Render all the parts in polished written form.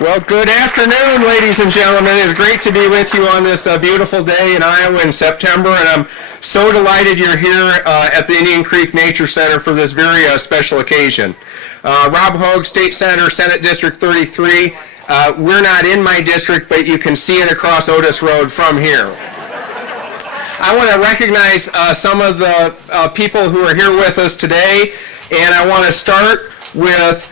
Well, good afternoon, ladies and gentlemen. It's great to be with you on this beautiful day in Iowa in September, and I'm so delighted you're here at the Indian Creek Nature Center for this very special occasion. Rob Hogg, State Senator, Senate District 33. We're not in my district, but you can see it across Otis Road from here. I want to recognize some of the people who are here with us today, and I want to start with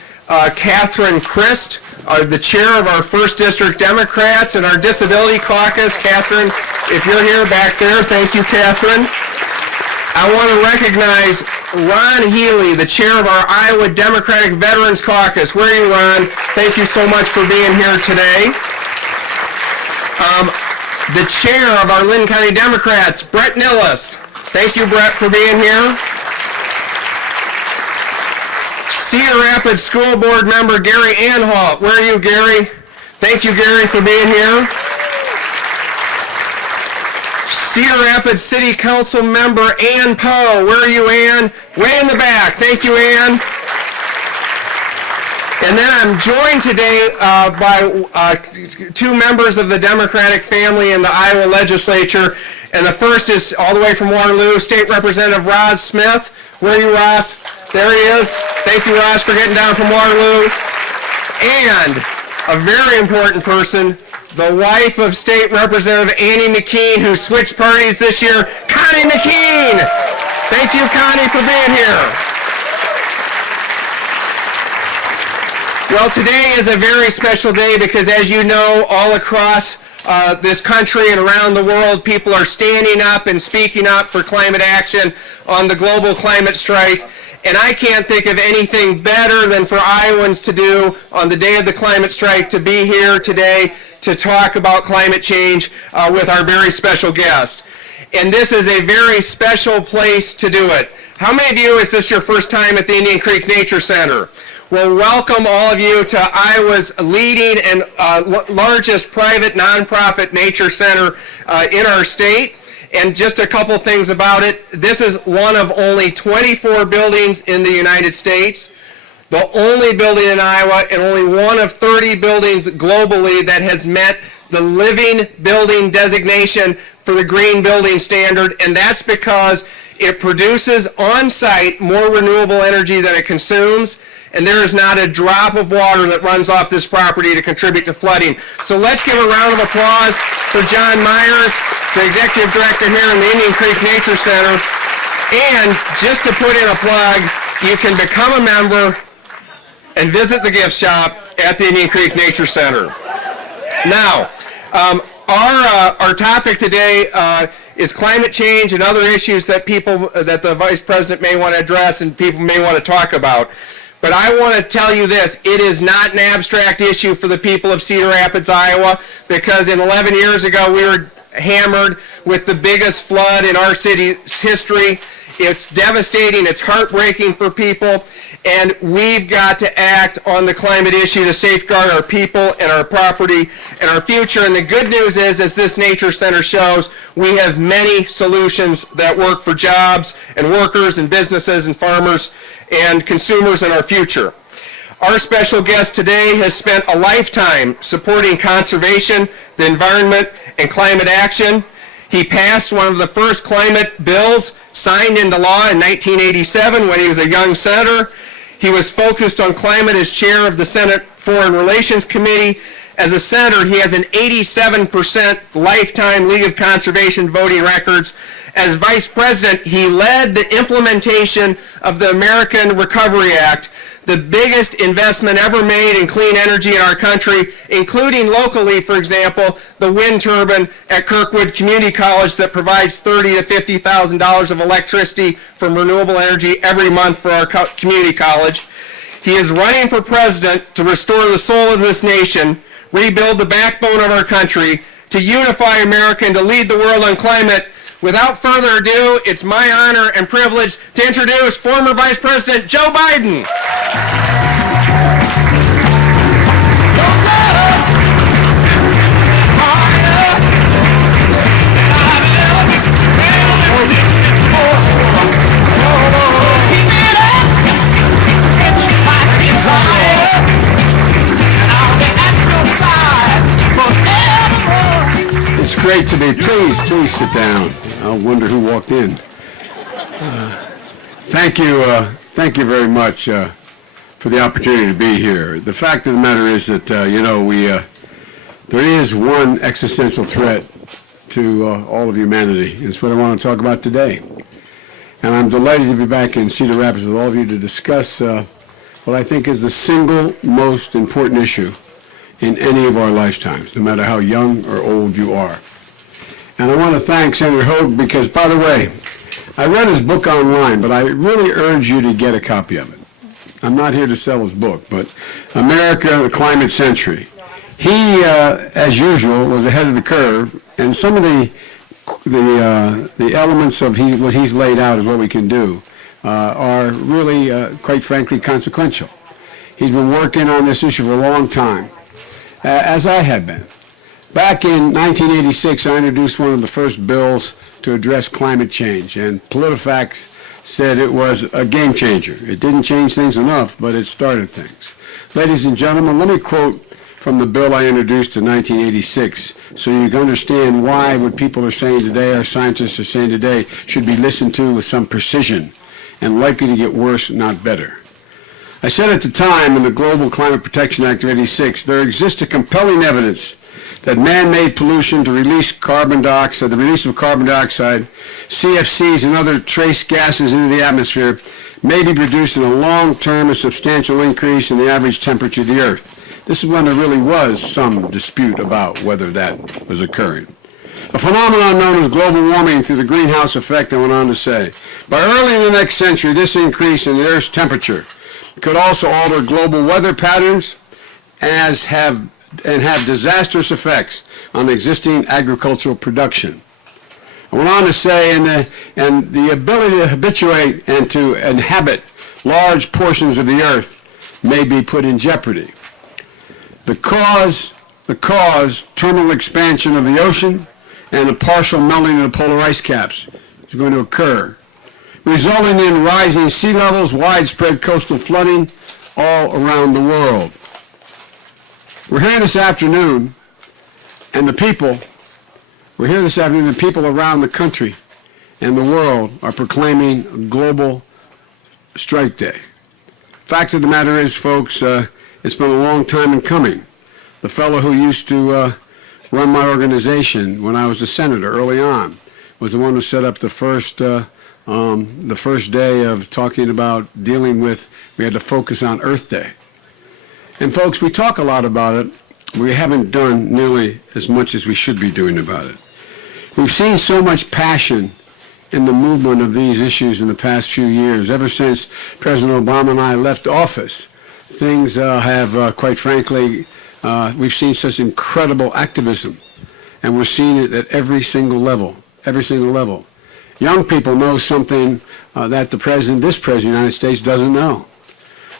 Catherine Christ, the chair of our 1st District Democrats and our Disability Caucus. Catherine, if you're here back there, thank you, Catherine. I want to recognize Ron Healy, the chair of our Iowa Democratic Veterans Caucus. Where are you, Ron? Thank you so much for being here today. The chair of our Lynn County Democrats, Brett Nilles. Thank you, Brett, for being here. Cedar Rapids School Board member Gary Anhalt. Where are you, Gary? Thank you, Gary, for being here. Cedar Rapids City Council member Ann Poe. Where are you, Ann? Way in the back. Thank you, Ann. And then I'm joined today by 2 members of the Democratic family in the Iowa legislature. And the first is all the way from Waterloo, State Representative Ross Smith. Where are you, Ross? There he is. Thank you, Ross, for getting down from Waterloo. And a very important person, the wife of State Representative Annie McKean, who switched parties this year, Connie McKean. Thank you, Connie, for being here. Well, today is a very special day because, as you know, all across this country and around the world, people are standing up and speaking up for climate action on the global climate strike. And I can't think of anything better than for Iowans to do on the day of the climate strike to be here today to talk about climate change with our very special guest. And this is a very special place to do it. How many of you, is this your first time at the Indian Creek Nature Center? Well, welcome all of you to Iowa's leading and largest private nonprofit nature center in our state. And just a couple things about it. This is one of only 24 buildings in the United States, the only building in Iowa, and only one of 30 buildings globally that has met the living building designation for the Green Building Standard, and that's because it produces on-site more renewable energy than it consumes, and there is not a drop of water that runs off this property to contribute to flooding. So let's give a round of applause for John Myers, the executive director here in the Indian Creek Nature Center. And just to put in a plug, you can become a member and visit the gift shop at the Indian Creek Nature Center. Now, our topic today is climate change and other issues that the Vice President may want to address and people may want to talk about. But I want to tell you this, it is not an abstract issue for the people of Cedar Rapids, Iowa, because 11 years ago we were hammered with the biggest flood in our city's history. It's devastating, it's heartbreaking for people, and we've got to act on the climate issue to safeguard our people and our property and our future. And the good news is, as this nature center shows, we have many solutions that work for jobs and workers and businesses and farmers and consumers in our future. Our special guest today has spent a lifetime supporting conservation, the environment, and climate action. He passed one of the first climate bills signed into law in 1987 when he was a young senator. He was focused on climate as chair of the Senate Foreign Relations Committee. As a senator, he has an 87% lifetime League of Conservation voting records. As vice president, he led the implementation of the American Recovery Act, the biggest investment ever made in clean energy in our country, including locally, for example, the wind turbine at Kirkwood Community College that provides $30,000 to $50,000 of electricity from renewable energy every month for our community college. He is running for president to restore the soul of this nation, rebuild the backbone of our country, to unify America and to lead the world on climate. Without further ado, it's my honor and privilege to introduce former Vice President Joe Biden. great to be. Please sit down. I wonder who walked in. Thank you very much for the opportunity to be here. The fact of the matter is that there is one existential threat to all of humanity. It's what I want to talk about today. And I'm delighted to be back in Cedar Rapids with all of you to discuss what I think is the single most important issue in any of our lifetimes, no matter how young or old you are. And I want to thank Senator Hogg because, by the way, I read his book online, but I really urge you to get a copy of it. I'm not here to sell his book, but America, the Climate Century. He, as usual, was ahead of the curve, and some of the elements of what he's laid out as what we can do are really, quite frankly, consequential. He's been working on this issue for a long time, as I have been. Back in 1986, I introduced one of the first bills to address climate change, and PolitiFact said it was a game changer. It didn't change things enough, but it started things. Ladies and gentlemen, let me quote from the bill I introduced in 1986 so you can understand why what people are saying today, our scientists are saying today, should be listened to with some precision and likely to get worse, not better. I said at the time in the Global Climate Protection Act of 86, there exists a compelling evidence that man-made pollution to release carbon dioxide, the release of carbon dioxide, CFCs and other trace gases into the atmosphere may be producing a long-term and substantial increase in the average temperature of the Earth. This is when there really was some dispute about whether that was occurring. A phenomenon known as global warming through the greenhouse effect, I went on to say. By early in the next century, this increase in the Earth's temperature could also alter global weather patterns and have disastrous effects on existing agricultural production. I went on to say, and the ability to habituate and to inhabit large portions of the Earth may be put in jeopardy. The cause, terminal expansion of the ocean and the partial melting of the polar ice caps is going to occur, resulting in rising sea levels, widespread coastal flooding all around the world. We're here this afternoon, and the people around the country and the world are proclaiming a global strike day. Fact of the matter is, folks, it's been a long time in coming. The fellow who used to run my organization when I was a senator early on was the one who set up the first day of talking about dealing with, we had to focus on Earth Day. And folks, we talk a lot about it. We haven't done nearly as much as we should be doing about it. We've seen so much passion in the movement of these issues in the past few years. Ever since President Obama and I left office, things have, quite frankly, we've seen such incredible activism, and we're seeing it at every single level. Young people know something that this president of the United States doesn't know.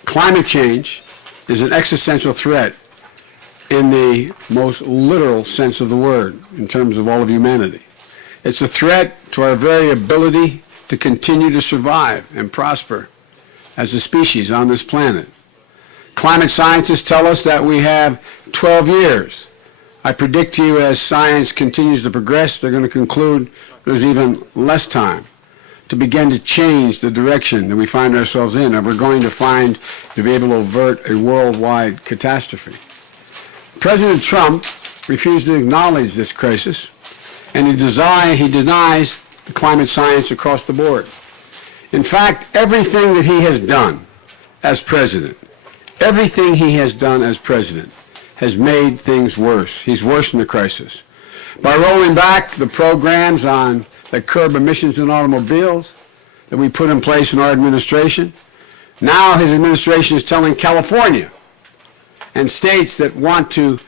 Climate change is an existential threat in the most literal sense of the word in terms of all of humanity. It's a threat to our very ability to continue to survive and prosper as a species on this planet. Climate scientists tell us that we have 12 years. I predict to you as science continues to progress, they're going to conclude there's even less time to begin to change the direction that we find ourselves in, and we're going to be able to avert a worldwide catastrophe. President Trump refused to acknowledge this crisis, and he denies the climate science across the board. In fact, everything he has done as president has made things worse. He's worsened the crisis. By rolling back the programs that curb emissions in automobiles that we put in place in our administration, now his administration is telling California and states that want to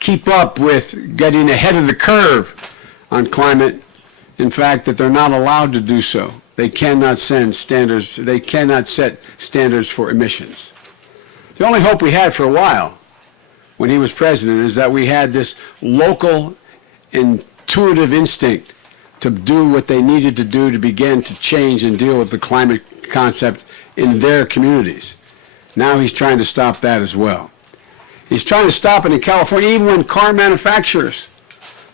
keep up with getting ahead of the curve on climate, in fact, that they're not allowed to do so. They cannot set standards for emissions. The only hope we had for a while when he was president is that we had this local intuitive instinct to do what they needed to do to begin to change and deal with the climate concept in their communities. Now he's trying to stop that as well. He's trying to stop it in California, even when car manufacturers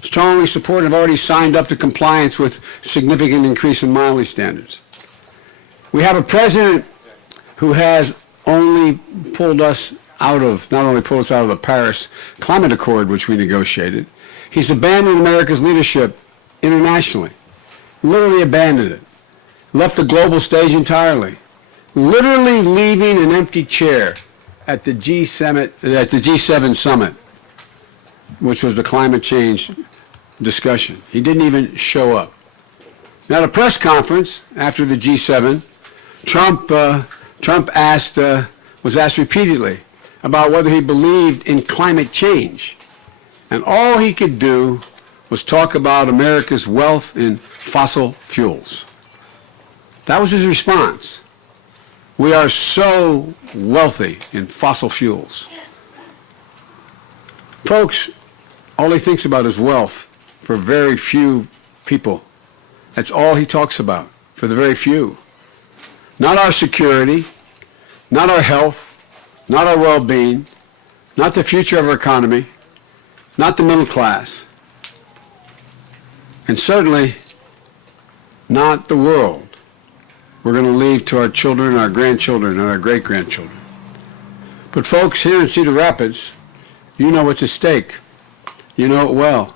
strongly support and have already signed up to compliance with significant increase in mileage standards. We have a president who has only pulled us out of, not only pulled us out of the Paris Climate Accord, which we negotiated, he's abandoned America's leadership internationally, literally abandoned it, left the global stage entirely, literally leaving an empty chair at the G7 summit, which was the climate change discussion. He didn't even show up. Now, at a press conference after the G7, Trump was asked repeatedly about whether he believed in climate change. And all he could do was talk about America's wealth in fossil fuels. That was his response. We are so wealthy in fossil fuels. Folks, all he thinks about is wealth for very few people. That's all he talks about, for the very few. Not our security, not our health, not our well-being, not the future of our economy, not the middle class, and certainly not the world we're going to leave to our children, our grandchildren, and our great-grandchildren. But folks, here in Cedar Rapids, you know what's at stake. You know it well.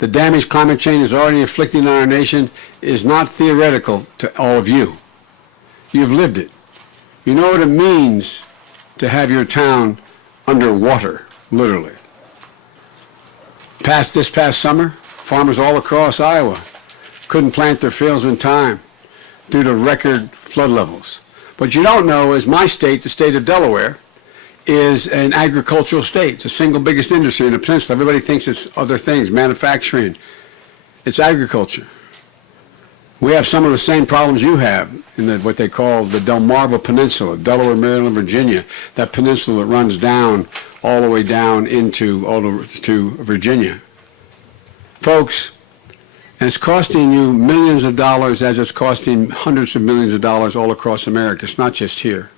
The damage climate change is already inflicting on our nation is not theoretical to all of you. You've lived it. You know what it means to have your town underwater, literally. This past summer, farmers all across Iowa couldn't plant their fields in time due to record flood levels. What you don't know is my state, the state of Delaware, is an agricultural state. It's the single biggest industry in the peninsula. Everybody thinks it's other things, manufacturing. It's agriculture. We have some of the same problems you have in what they call the Delmarva Peninsula, Delaware, Maryland, Virginia, that peninsula that runs down all the way down to Virginia. Folks, and it's costing you millions of dollars as it's costing hundreds of millions of dollars all across America. It's not just here.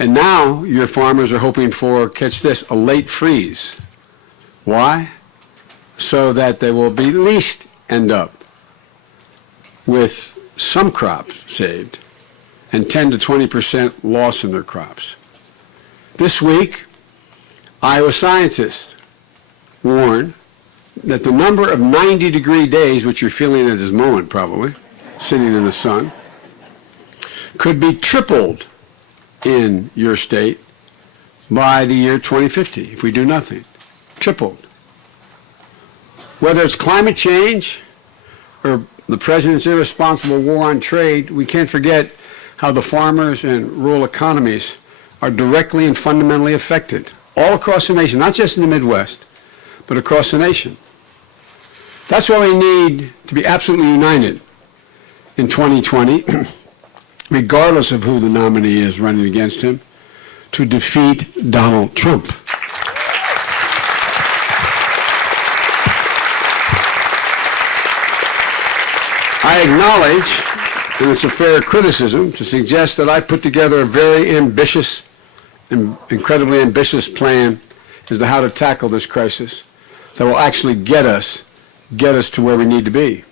And now your farmers are hoping for, catch this, a late freeze. Why? So that they will at least end up with some crops saved and 10 to 20% loss in their crops. This week, Iowa scientists warn that the number of 90-degree days, which you're feeling at this moment probably, sitting in the sun, could be tripled in your state by the year 2050 if we do nothing. Tripled. Whether it's climate change or the president's irresponsible war on trade, we can't forget how the farmers and rural economies are directly and fundamentally affected all across the nation, not just in the Midwest, but across the nation. That's why we need to be absolutely united in 2020, regardless of who the nominee is running against him, to defeat Donald Trump. I acknowledge, and it's a fair criticism, to suggest that I put together a very ambitious, incredibly ambitious plan as to how to tackle this crisis that will actually get us to where we need to be.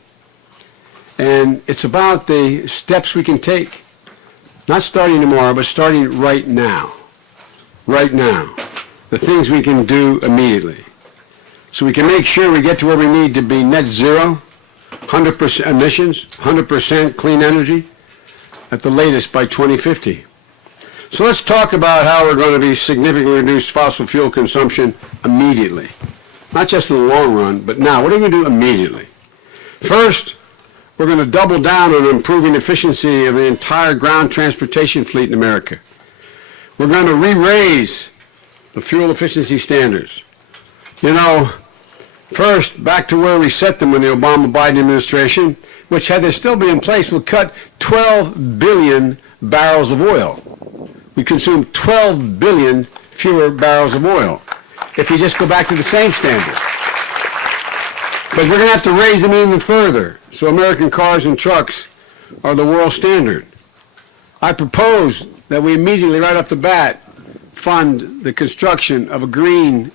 And it's about the steps we can take, not starting tomorrow, but starting right now. Right now. The things we can do immediately. So we can make sure we get to where we need to be net zero, 100% emissions, 100% clean energy, at the latest by 2050. So let's talk about how we're going to be significantly reduce fossil fuel consumption immediately. Not just in the long run, but now. What are we going to do immediately? First, we're going to double down on improving efficiency of the entire ground transportation fleet in America. We're going to re-raise the fuel efficiency standards. You know, first, back to where we set them in the Obama-Biden administration, which had they still been in place, would cut 12 billion barrels of oil. We consume 12 billion fewer barrels of oil if we just go back to the same standard. But we're going to have to raise them even further, so American cars and trucks are the world standard. I propose that we immediately, right off the bat, fund the construction of a green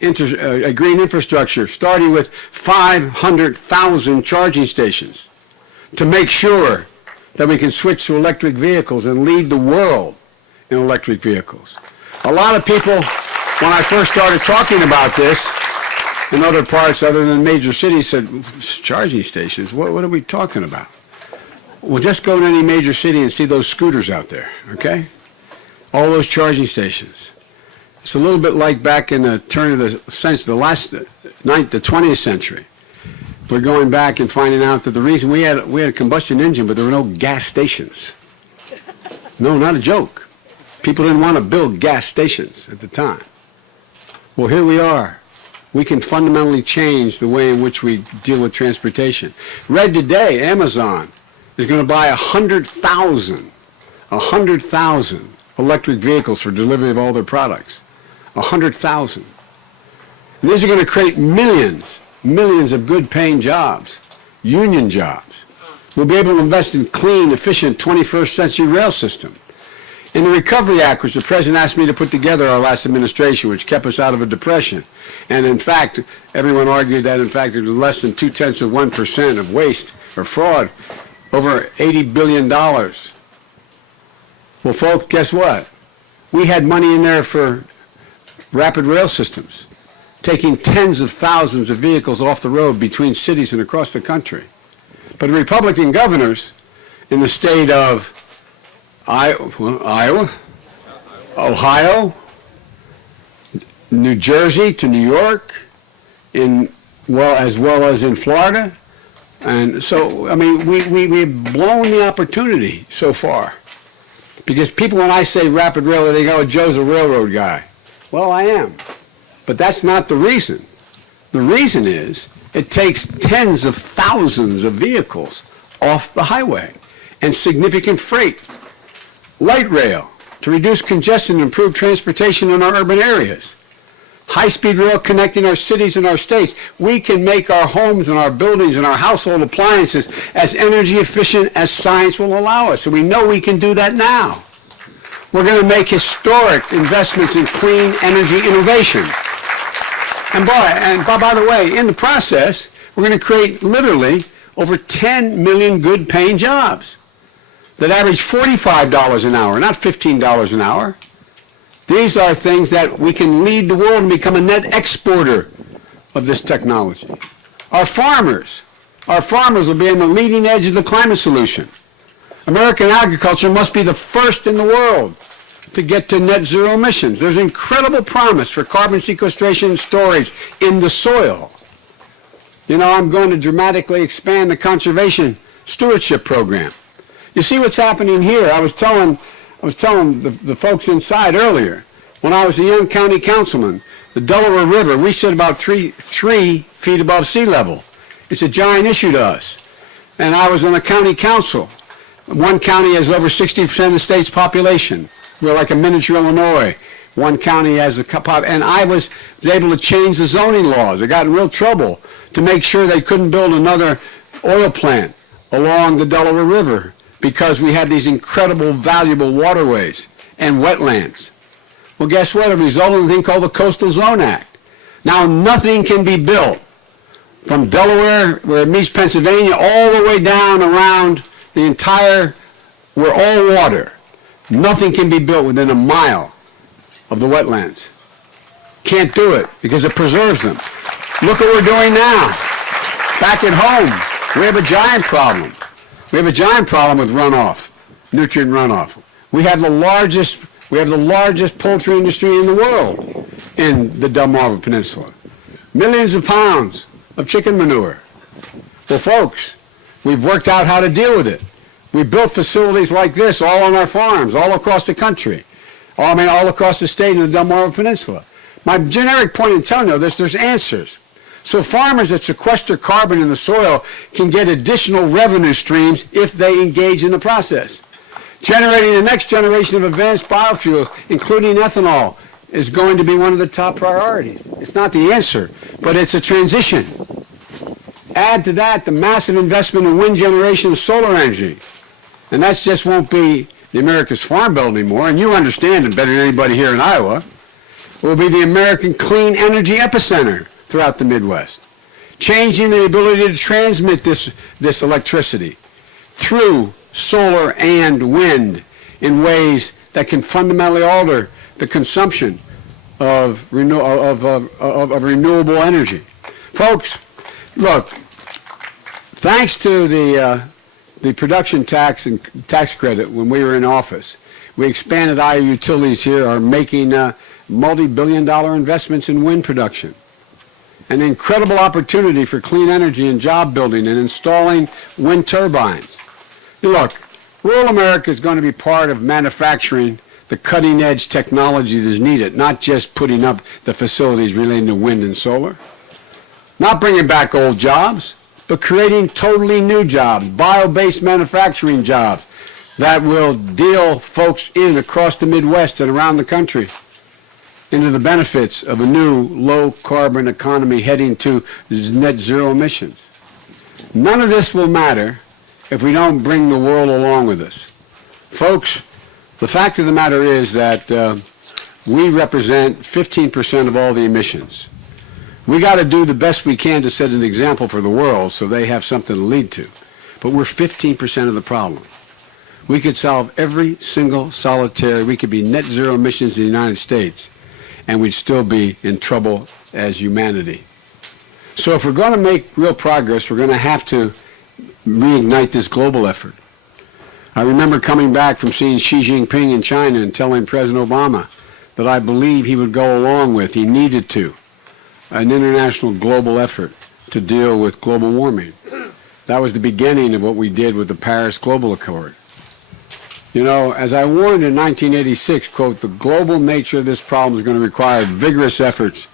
a green infrastructure, starting with 500,000 charging stations to make sure that we can switch to electric vehicles and lead the world in electric vehicles. A lot of people, when I first started talking about this, in other parts other than major cities, said, charging stations, what are we talking about? Well, just go to any major city and see those scooters out there, okay? All those charging stations. It's a little bit like back in the turn of the century, the 20th century. We're going back and finding out that the reason we had a combustion engine, but there were no gas stations. No, not a joke. People didn't want to build gas stations at the time. Well, here we are. We can fundamentally change the way in which we deal with transportation. Read today, Amazon is going to buy 100,000 electric vehicles for delivery of all their products. 100,000. And these are going to create millions of good-paying jobs, union jobs. We'll be able to invest in clean, efficient 21st century rail system. In the Recovery Act, which the President asked me to put together our last administration, which kept us out of a depression, and in fact, everyone argued that in fact it was less than 0.2% of waste or fraud, over $80 billion. Well, folks, guess what? We had money in there for rapid rail systems, taking tens of thousands of vehicles off the road between cities and across the country. But Republican governors in the state of Iowa, Ohio, New Jersey to New York, as well as in Florida. And so, I mean, we've blown the opportunity so far. Because people, when I say rapid rail, they go, oh, Joe's a railroad guy. Well, I am. But that's not the reason. The reason is it takes tens of thousands of vehicles off the highway and significant freight. Light rail to reduce congestion and improve transportation in our urban areas. High-speed rail connecting our cities and our states. We can make our homes and our buildings and our household appliances as energy efficient as science will allow us. And we know we can do that now. We're going to make historic investments in clean energy innovation. And by the way, in the process, we're going to create literally over 10 million good-paying jobs that average $45 an hour, not $15 an hour. These are things that we can lead the world and become a net exporter of this technology. Our farmers will be on the leading edge of the climate solution. American agriculture must be the first in the world to get to net zero emissions. There's incredible promise for carbon sequestration and storage in the soil. You know, I'm going to dramatically expand the conservation stewardship program. You see what's happening here. I was telling the folks inside earlier, when I was a young county councilman, the Delaware River, we sit about three feet above sea level. It's a giant issue to us. And I was on the county council. One county has over 60% of the state's population. We're like a miniature Illinois. One county has and I was able to change the zoning laws. I got in real trouble to make sure they couldn't build another oil plant along the Delaware River because we had these incredible, valuable waterways and wetlands. Well, guess what? It resulted in a thing called the Coastal Zone Act. Now, nothing can be built from Delaware, where it meets Pennsylvania, all the way down around the entire, we're all water. Nothing can be built within a mile of the wetlands. Can't do it because it preserves them. Look what we're doing now. Back at home, we have a giant problem. We have a giant problem with runoff, nutrient runoff. We have the largest poultry industry in the world in the Delmarva Peninsula. Millions of pounds of chicken manure. Well, folks, we've worked out how to deal with it. We built facilities like this all on our farms, all across the country. All across the state and the Delmarva Peninsula. My generic point in telling you this, there's answers. So farmers that sequester carbon in the soil can get additional revenue streams if they engage in the process. Generating the next generation of advanced biofuels, including ethanol, is going to be one of the top priorities. It's not the answer, but it's a transition. Add to that the massive investment in wind generation and solar energy. And that just won't be the America's Farm Bill anymore, and you understand it better than anybody here in Iowa. It will be the American clean energy epicenter throughout the Midwest, changing the ability to transmit this electricity through solar and wind in ways that can fundamentally alter the consumption of renewable energy. Folks, look, thanks to the production tax and tax credit when we were in office, we expanded our utilities here, are making multi-billion-dollar investments in wind production. An incredible opportunity for clean energy and job building and installing wind turbines. Look, rural America is going to be part of manufacturing the cutting-edge technology that is needed, not just putting up the facilities relating to wind and solar. Not bringing back old jobs, but creating totally new jobs, bio-based manufacturing jobs that will deal folks in across the Midwest and around the country into the benefits of a new low-carbon economy heading to net zero emissions. None of this will matter if we don't bring the world along with us. Folks, the fact of the matter is that we represent 15% of all the emissions. We got to do the best we can to set an example for the world so they have something to lead to. But we're 15% of the problem. We could solve every single solitary, we could be net zero emissions in the United States, and we'd still be in trouble as humanity. So if we're going to make real progress, we're going to have to reignite this global effort. I remember coming back from seeing Xi Jinping in China and telling President Obama that I believe he would go along with, he needed to, an international global effort to deal with global warming. That was the beginning of what we did with the Paris Global Accord. You know, as I warned in 1986, quote, the global nature of this problem is going to require vigorous efforts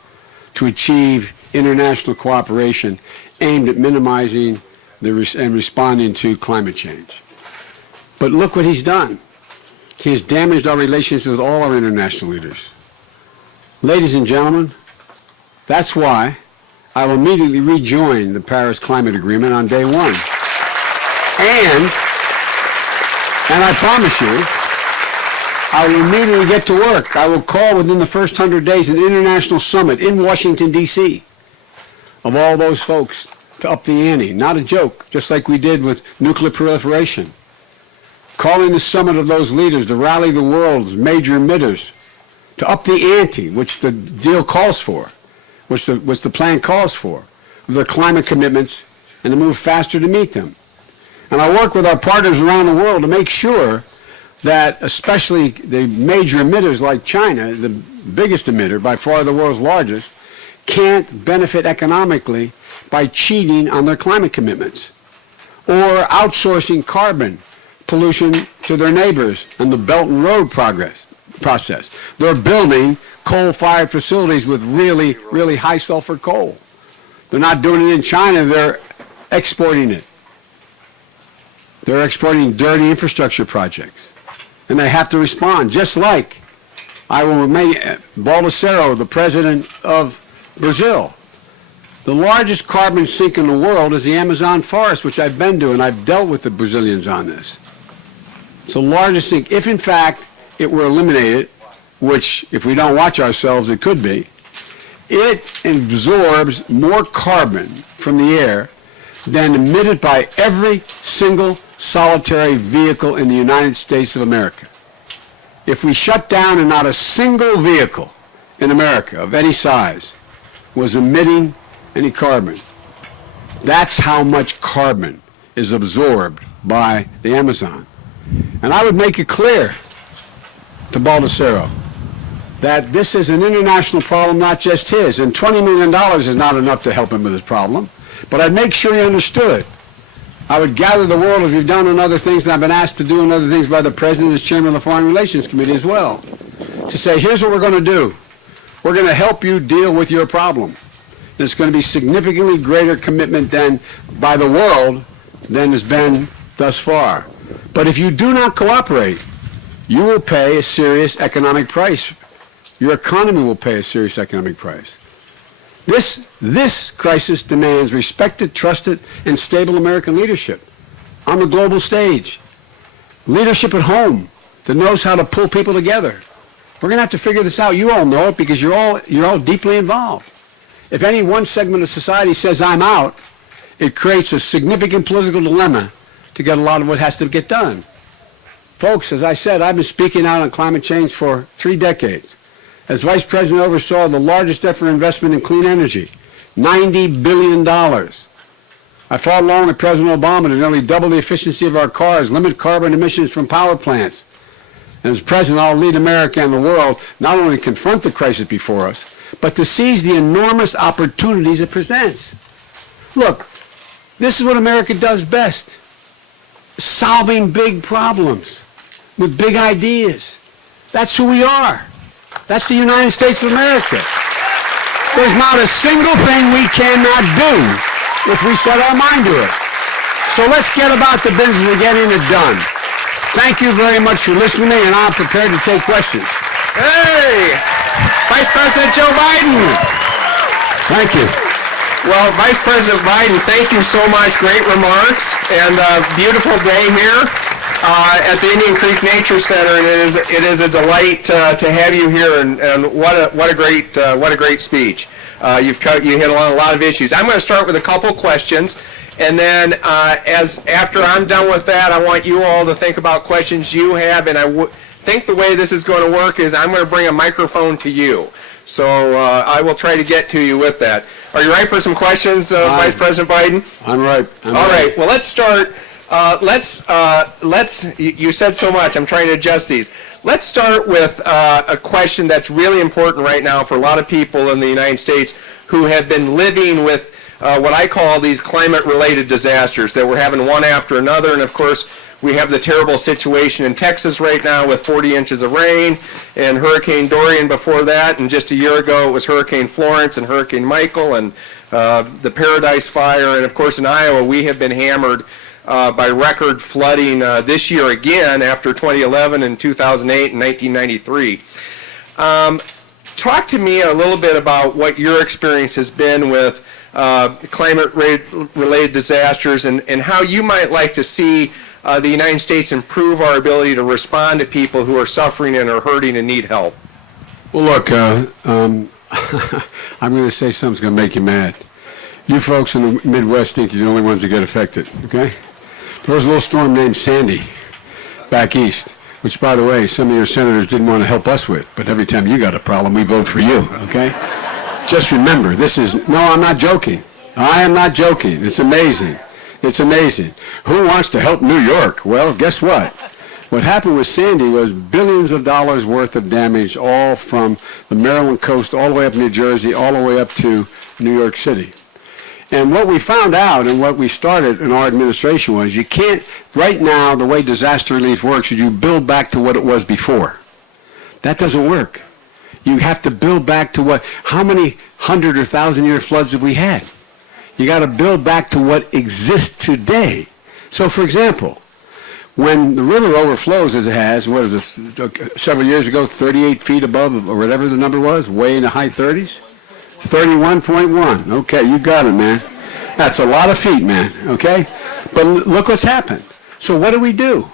to achieve international cooperation aimed at minimizing and responding to climate change. But look what he's done. He has damaged our relations with all our international leaders. Ladies and gentlemen, that's why I will immediately rejoin the Paris Climate Agreement on day one. And I promise you, I will immediately get to work. I will call within the first 100 days an international summit in Washington, D.C. of all those folks to up the ante. Not a joke, just like we did with nuclear proliferation. Calling the summit of those leaders to rally the world's major emitters to up the ante, which the deal calls for, which the plan calls for, the climate commitments, and to move faster to meet them. And I work with our partners around the world to make sure that especially the major emitters like China, the biggest emitter, by far the world's largest, can't benefit economically by cheating on their climate commitments or outsourcing carbon pollution to their neighbors and the Belt and Road process. They're building coal-fired facilities with really, really high sulfur coal. They're not doing it in China, they're exporting it. They're exporting dirty infrastructure projects. And they have to respond, just like I will remain Bolsonaro, the president of Brazil. The largest carbon sink in the world is the Amazon forest, which I've been to, and I've dealt with the Brazilians on this. It's the largest sink. If, in fact, it were eliminated, which, if we don't watch ourselves, it could be, it absorbs more carbon from the air than emitted by every single solitary vehicle in the United States of America. If we shut down and not a single vehicle in America of any size was emitting any carbon, that's how much carbon is absorbed by the Amazon. And I would make it clear to Bolsonaro that this is an international problem, not just his. And $20 million is not enough to help him with his problem. But I'd make sure he understood. I would gather the world, as we've done on other things, and I've been asked to do on other things by the President as Chairman of the Foreign Relations Committee as well, to say, here's what we're going to do. We're going to help you deal with your problem. And it's going to be significantly greater commitment than by the world than has been thus far. But if you do not cooperate, you will pay a serious economic price. Your economy will pay a serious economic price. This crisis demands respected, trusted, and stable American leadership on the global stage. Leadership at home that knows how to pull people together We're going to have to figure this out. You all know it because you're all deeply involved. If any one segment of society says I'm out, it creates a significant political dilemma to get a lot of what has to get done. Folks, as I said, I've been speaking out on climate change for 3 decades. As Vice President, oversaw the largest ever investment in clean energy, $90 billion. I fought along with President Obama to nearly double the efficiency of our cars, limit carbon emissions from power plants. And as President, I'll lead America and the world not only to confront the crisis before us, but to seize the enormous opportunities it presents. Look, this is what America does best. Solving big problems with big ideas. That's who we are. That's the United States of America. There's not a single thing we cannot do if we set our mind to it. So let's get about the business of getting it done. Thank you very much for listening to me, and I'm prepared to take questions. Hey, Vice President Joe Biden. Thank you. Well, Vice President Biden, thank you so much. Great remarks, and beautiful day here at the Indian Creek Nature Center. And it is a delight to have you here. And what a great speech. You hit on a lot of issues. I'm going to start with a couple questions, and then after I'm done with that, I want you all to think about questions you have. And I think the way this is going to work is I'm going to bring a microphone to you. So I will try to get to you with that. Are you ready for some questions, Vice President Biden? I'm right. All right. Well, let's start. You said so much. I'm trying to adjust these. Let's start with a question that's really important right now for a lot of people in the United States who have been living with what I call these climate-related disasters that we're having one after another. And of course, we have the terrible situation in Texas right now with 40 inches of rain, and Hurricane Dorian before that, and just a year ago it was Hurricane Florence and Hurricane Michael and the Paradise Fire, and of course in Iowa we have been hammered by record flooding this year again after 2011 and 2008 and 1993. Talk to me a little bit about what your experience has been with climate-related disasters and how you might like to see the United States improve our ability to respond to people who are suffering and are hurting and need help. Well, look, I'm going to say something's going to make you mad. You folks in the Midwest think you're the only ones that get affected, okay? There was a little storm named Sandy back east, which, by the way, some of your senators didn't want to help us with, but every time you got a problem, we vote for you, okay? Just remember, no, I'm not joking. I am not joking. It's amazing. It's amazing. Who wants to help New York? Well, guess what? What happened with Sandy was billions of dollars worth of damage, all from the Maryland coast, all the way up New Jersey, all the way up to New York City. And what we found out and what we started in our administration was you can't, right now, the way disaster relief works is you build back to what it was before. That doesn't work. You have to build back to how many 100 or 1,000-year floods have we had? You got to build back to what exists today. So, for example, when the river overflows as it has, several years ago, 38 feet above, or whatever the number was, way in the high 30s? 31.1. Okay, you got it, man. That's a lot of feet, man, okay? But look what's happened. So what do?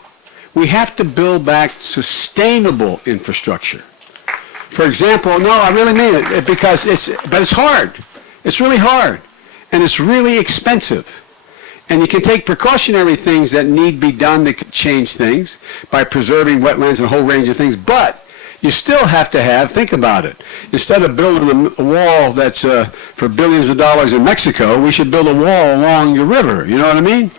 We have to build back sustainable infrastructure. For example, no, I really mean it, because it's hard. It's really hard. And it's really expensive. And you can take precautionary things that need to be done that could change things by preserving wetlands and a whole range of things. But you still have to think about it. Instead of building a wall that's for billions of dollars in Mexico, we should build a wall along your river. You know what I mean?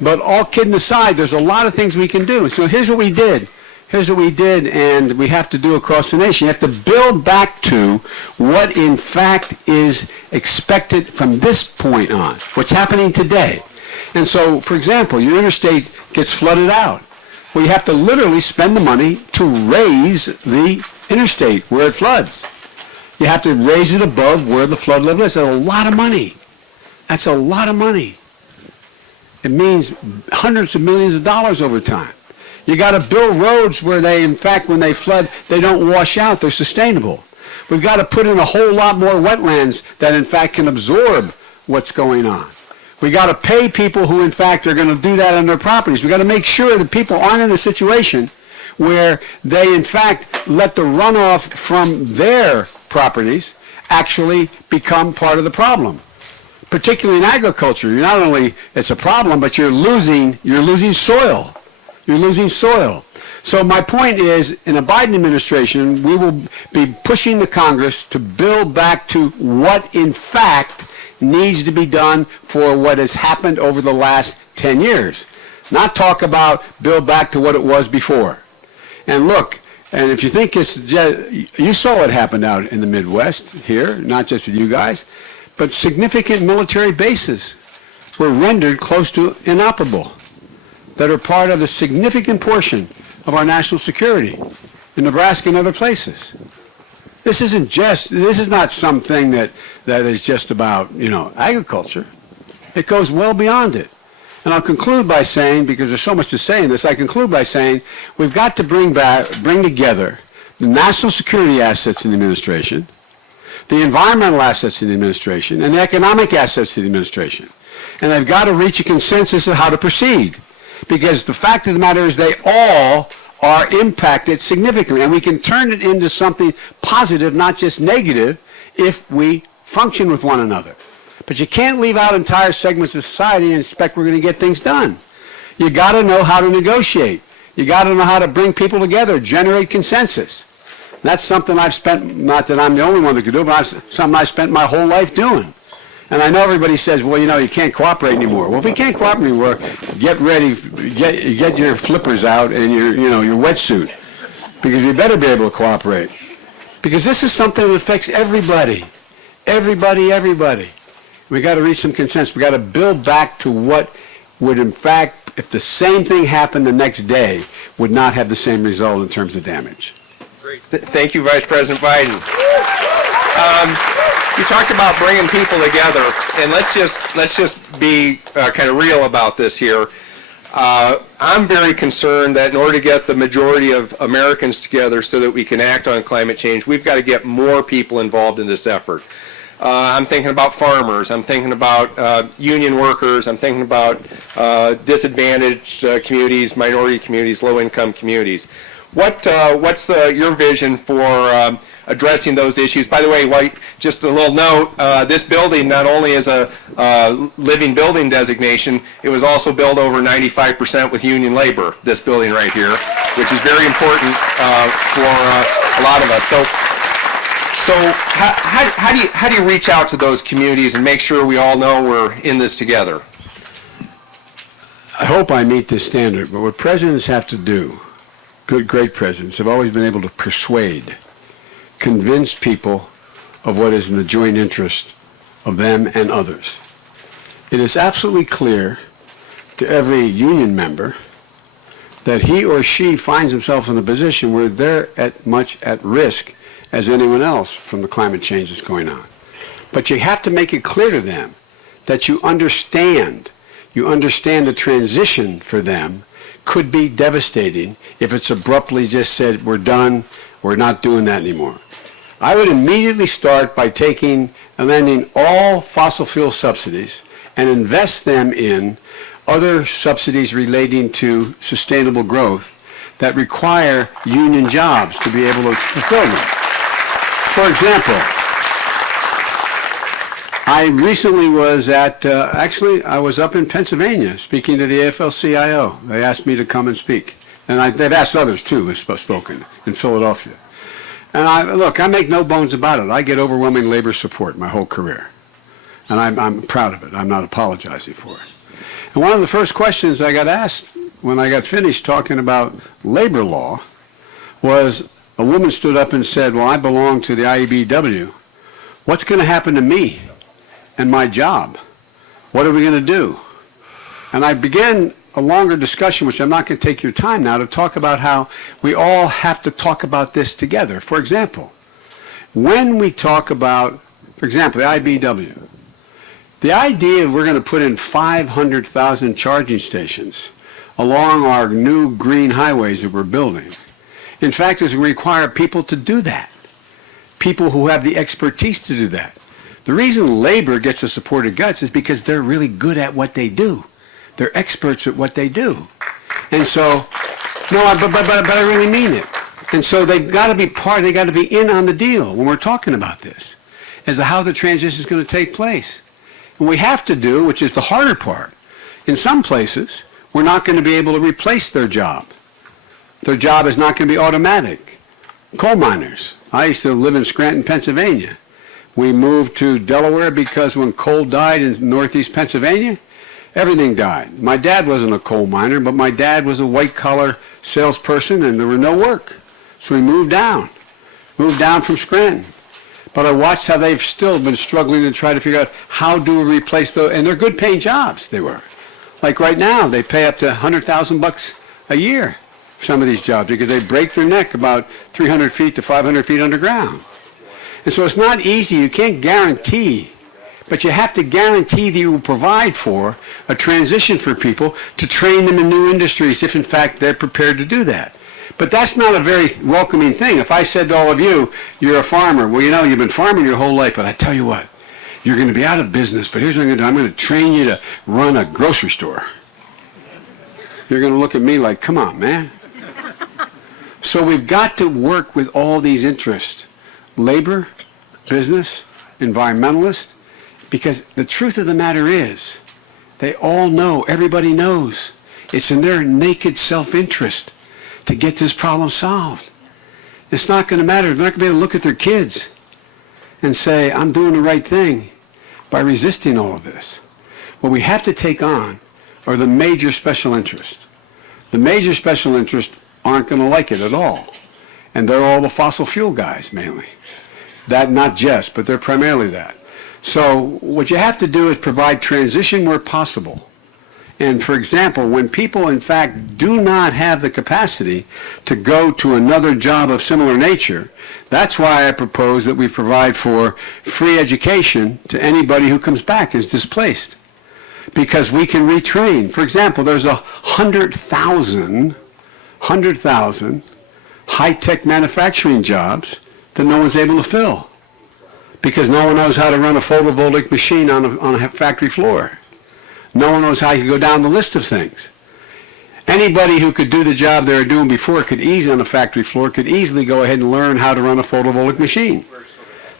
But all kidding aside, there's a lot of things we can do. So here's what we did. And we have to do across the nation. You have to build back to what, in fact, is expected from this point on, what's happening today. And so, for example, your interstate gets flooded out. Well, you have to literally spend the money to raise the interstate where it floods. You have to raise it above where the flood level is. That's a lot of money. That's a lot of money. It means hundreds of millions of dollars over time. You got to build roads where they, in fact, when they flood, they don't wash out. They're sustainable. We've got to put in a whole lot more wetlands that, in fact, can absorb what's going on. We got to pay people who, in fact, are going to do that on their properties. We got to make sure that people aren't in a situation where they, in fact, let the runoff from their properties actually become part of the problem. Particularly in agriculture, you're not only, it's a problem, but you're losing soil. You're losing soil. So my point is, in a Biden administration, we will be pushing the Congress to build back to what, in fact, needs to be done for what has happened over the last 10 years. Not talk about build back to what it was before. And look, and if you think it's just, you saw what happened out in the Midwest here, not just with you guys, but significant military bases were rendered close to inoperable that are part of a significant portion of our national security in Nebraska and other places. This is not something that is just about, agriculture. It goes well beyond it. And I'll conclude by saying, because there's so much to say in this, I conclude by saying we've got to bring together the national security assets in the administration, the environmental assets in the administration, and the economic assets in the administration. And they've got to reach a consensus of how to proceed. Because the fact of the matter is they all are impacted significantly, and we can turn it into something positive, not just negative, if we function with one another. But you can't leave out entire segments of society and expect we're going to get things done. You got to know how to negotiate. You got to know how to bring people together, generate consensus. That's something I've spent, not that I'm the only one that could do, but something I spent my whole life doing. And I know everybody says, well, you can't cooperate anymore. Well, if we can't cooperate anymore, get ready, get your flippers out and your wetsuit, because we better be able to cooperate. Because this is something that affects everybody. Everybody. We got to reach some consensus. We got to build back to what would, in fact, if the same thing happened the next day, would not have the same result in terms of damage. Great. Thank you, Vice President Biden. You talked about bringing people together, and let's just be kind of real about this here. I'm very concerned that in order to get the majority of Americans together so that we can act on climate change, we've got to get more people involved in this effort. I'm thinking about farmers. I'm thinking about union workers. I'm thinking about disadvantaged communities, minority communities, low-income communities. What's your vision for addressing those issues? By the way, just a little note, this building not only is a living building designation, it was also built over 95% with union labor, this building right here, which is very important for a lot of us. So how do you reach out to those communities and make sure we all know we're in this together? I hope I meet this standard, but what presidents have to do, great presidents, have always been able to persuade, convince people of what is in the joint interest of them and others. It is absolutely clear to every union member that he or she finds himself in a position where they're as much at risk as anyone else from the climate change that's going on. But you have to make it clear to them that you understand the transition for them could be devastating if it's abruptly just said, we're done, we're not doing that anymore. I would immediately start by taking and ending all fossil fuel subsidies and invest them in other subsidies relating to sustainable growth that require union jobs to be able to fulfill them. For example, I recently was I was up in Pennsylvania speaking to the AFL-CIO. They asked me to come and speak. And they've asked others too who've spoken in Philadelphia. And I make no bones about it. I get overwhelming labor support my whole career. And I'm proud of it. I'm not apologizing for it. And one of the first questions I got asked when I got finished talking about labor law was a woman stood up and said, well, I belong to the IEBW. What's going to happen to me and my job? What are we going to do? And I began a longer discussion, which I'm not going to take your time now, to talk about how we all have to talk about this together. For example, when we talk about, for example, the IBW, the idea we're going to put in 500,000 charging stations along our new green highways that we're building, in fact, is going to require people to do that, people who have the expertise to do that. The reason labor gets the support it gets is because they're really good at what they do. They're experts at what they do. And so, no, but I really mean it. And so they've got to be they got to be in on the deal when we're talking about this, as to how the transition is going to take place. And we have to do, which is the harder part, in some places, we're not going to be able to replace their job. Their job is not going to be automatic. Coal miners. I used to live in Scranton, Pennsylvania. We moved to Delaware because when coal died in northeast Pennsylvania, everything died. My dad wasn't a coal miner, but my dad was a white-collar salesperson, and there were no work. So we moved down from Scranton. But I watched how they've still been struggling to try to figure out how do we replace those, and they're good-paying jobs, they were. Like right now, they pay up to $100,000 a year for some of these jobs because they break their neck about 300 feet to 500 feet underground. And so it's not easy. You can't guarantee, but you have to guarantee that you will provide for a transition for people to train them in new industries if, in fact, they're prepared to do that. But that's not a very welcoming thing. If I said to all of you, you're a farmer, well, you know, you've been farming your whole life, but I tell you what, you're going to be out of business, but here's what I'm going to do. I'm going to train you to run a grocery store. You're going to look at me like, come on, man. So we've got to work with all these interests, labor, business, environmentalists, because the truth of the matter is, they all know, everybody knows, it's in their naked self-interest to get this problem solved. It's not going to matter. They're not going to be able to look at their kids and say, I'm doing the right thing by resisting all of this. What we have to take on are the major special interests. The major special interests aren't going to like it at all. And they're all the fossil fuel guys, mainly. That, not just, but they're primarily that. So what you have to do is provide transition where possible. And for example, when people in fact do not have the capacity to go to another job of similar nature, that's why I propose that we provide for free education to anybody who comes back as displaced. Because we can retrain. For example, there's 100,000 high-tech manufacturing jobs that no one's able to fill. Because no one knows how to run a photovoltaic machine on a factory floor. No one knows how you go down the list of things. Anybody who could do the job they were doing before could easily on a factory floor could easily go ahead and learn how to run a photovoltaic machine.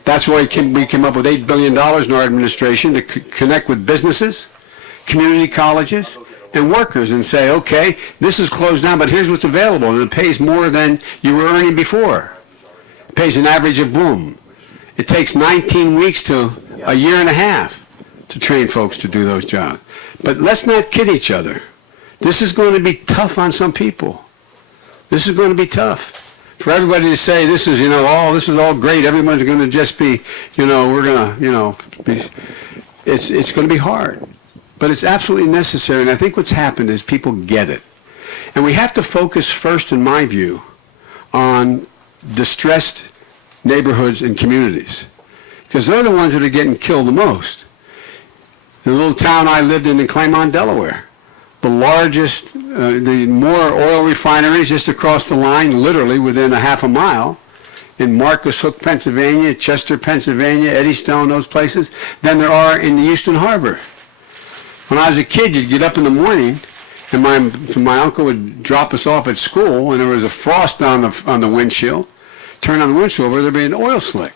That's why we came up with $8 billion in our administration to connect with businesses, community colleges, and workers and say, okay, this is closed down, but here's what's available, and it pays more than you were earning before. It pays an average of boom. It takes 19 weeks to a year and a half to train folks to do those jobs. But let's not kid each other. This is going to be tough on some people. This is going to be tough. For everybody to say this is, this is all great, everyone's going to just be, we're going to, it's going to be hard. But it's absolutely necessary, and I think what's happened is people get it. And we have to focus first, in my view, on distressed neighborhoods and communities. Because they're the ones that are getting killed the most. The little town I lived in Claymont, Delaware, the largest, the more oil refineries just across the line, literally within a half a mile, in Marcus Hook, Pennsylvania, Chester, Pennsylvania, Eddystone, those places, than there are in the Houston Harbor. When I was a kid, you'd get up in the morning, and my uncle would drop us off at school, and there was a frost on the windshield. Turn on the windshield, where there'd be an oil slick.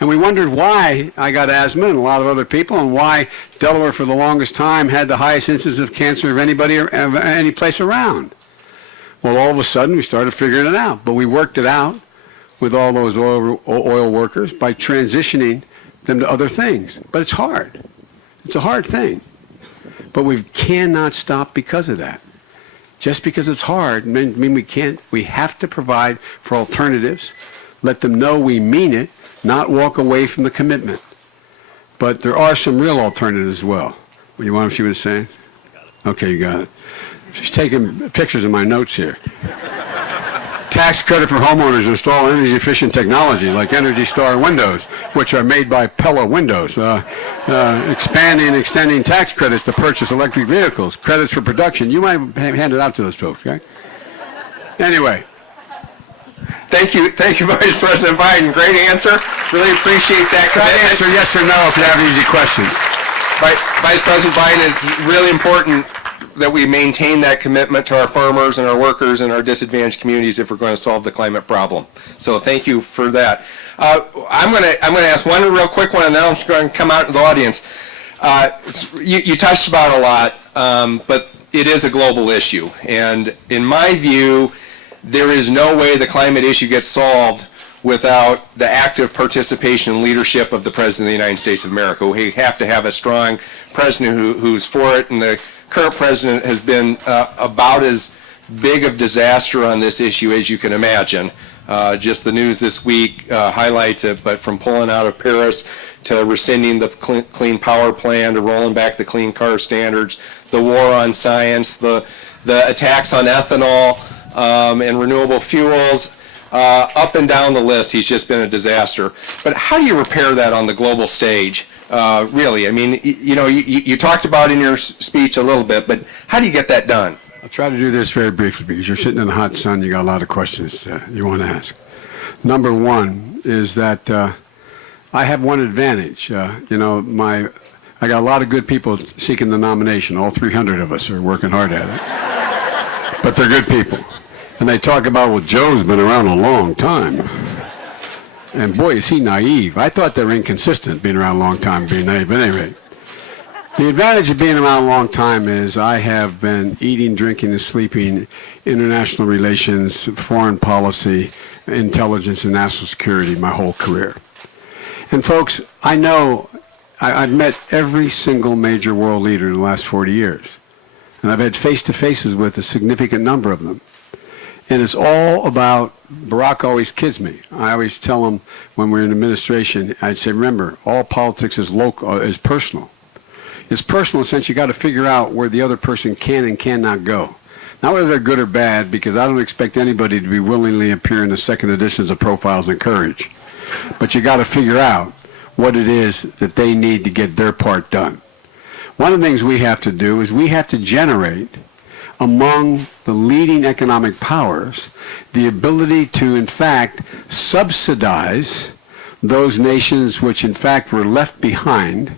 And we wondered why I got asthma and a lot of other people, and why Delaware for the longest time had the highest incidence of cancer of anybody or any place around. Well, all of a sudden we started figuring it out, but we worked it out with all those oil workers by transitioning them to other things. But it's hard. It's a hard thing. But we cannot stop because of that. Just because it's hard doesn't mean we can't. We have to provide for alternatives, let them know we mean it, not walk away from the commitment. But there are some real alternatives as well. You want to see what it's saying? Okay, you got it. She's taking pictures of my notes here. Tax credit for homeowners who install energy-efficient technology like Energy Star windows, which are made by Pella Windows. Expanding and extending tax credits to purchase electric vehicles. Credits for production. You might hand it out to those folks, okay? Anyway. Thank you, Vice President Biden. Great answer. Really appreciate that commitment. Answer yes or no if you have easy questions. Vice President Biden, it's really important that we maintain that commitment to our farmers and our workers and our disadvantaged communities if we're going to solve the climate problem. So thank you for that. I'm going to ask one real quick one, and then I'm just going to come out to the audience. You touched about a lot, but it is a global issue, and in my view, there is no way the climate issue gets solved without the active participation and leadership of the President of the United States of America. We have to have a strong president who's for it, and the current president has been about as big of disaster on this issue as you can imagine. Just the news this week highlights it, but from pulling out of Paris to rescinding the Clean Power Plan to rolling back the Clean Car Standards, the war on science, the attacks on ethanol and renewable fuels, up and down the list, he's just been a disaster. But how do you repair that on the global stage, really? I mean, you talked about in your speech a little bit, but how do you get that done? I'll try to do this very briefly because you're sitting in the hot sun. You got a lot of questions you want to ask. Number one is that I have one advantage. I got a lot of good people seeking the nomination. All 300 of us are working hard at it. But they're good people. And they talk about, well, Joe's been around a long time. And boy, is he naive. I thought they were inconsistent, being around a long time, being naive. But anyway, the advantage of being around a long time is I have been eating, drinking, and sleeping international relations, foreign policy, intelligence, and national security my whole career. And folks, I know I've met every single major world leader in the last 40 years. And I've had face-to-faces with a significant number of them. And it's all about, Barack always kids me. I always tell him when we're in administration, I'd say, remember, all politics is local, is personal. It's personal in the sense you got to figure out where the other person can and cannot go. Not whether they're good or bad, because I don't expect anybody to be willingly appear in the second editions of Profiles in Courage. But you got to figure out what it is that they need to get their part done. One of the things we have to do is we have to generate among the leading economic powers the ability to, in fact, subsidize those nations which, in fact, were left behind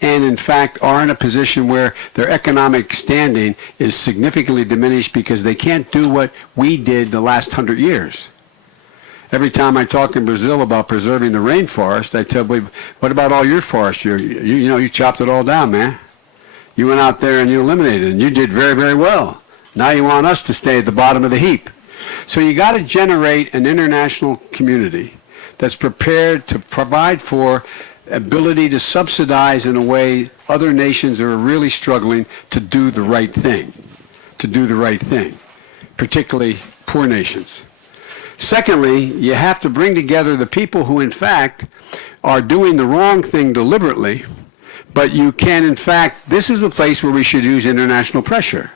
and, in fact, are in a position where their economic standing is significantly diminished because they can't do what we did the last 100 years. Every time I talk in Brazil about preserving the rainforest, I tell them, what about all your forest? You chopped it all down, man. You went out there and you eliminated it, and you did very, very well. Now you want us to stay at the bottom of the heap. So you got to generate an international community that's prepared to provide for ability to subsidize in a way other nations are really struggling to do the right thing, particularly poor nations. Secondly, you have to bring together the people who, in fact, are doing the wrong thing deliberately, but you can, in fact, this is the place where we should use international pressure.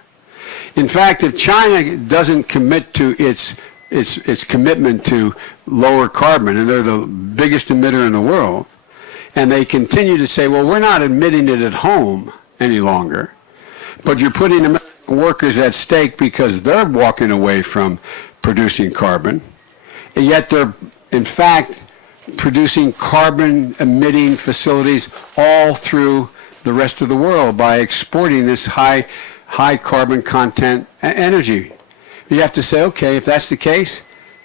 In fact, if China doesn't commit to its commitment to lower carbon, and they're the biggest emitter in the world, and they continue to say, well, we're not admitting it at home any longer, but you're putting American workers at stake because they're walking away from producing carbon, and yet they're, in fact, producing carbon-emitting facilities all through the rest of the world by exporting this high carbon content energy. You have to say, okay, if that's the case,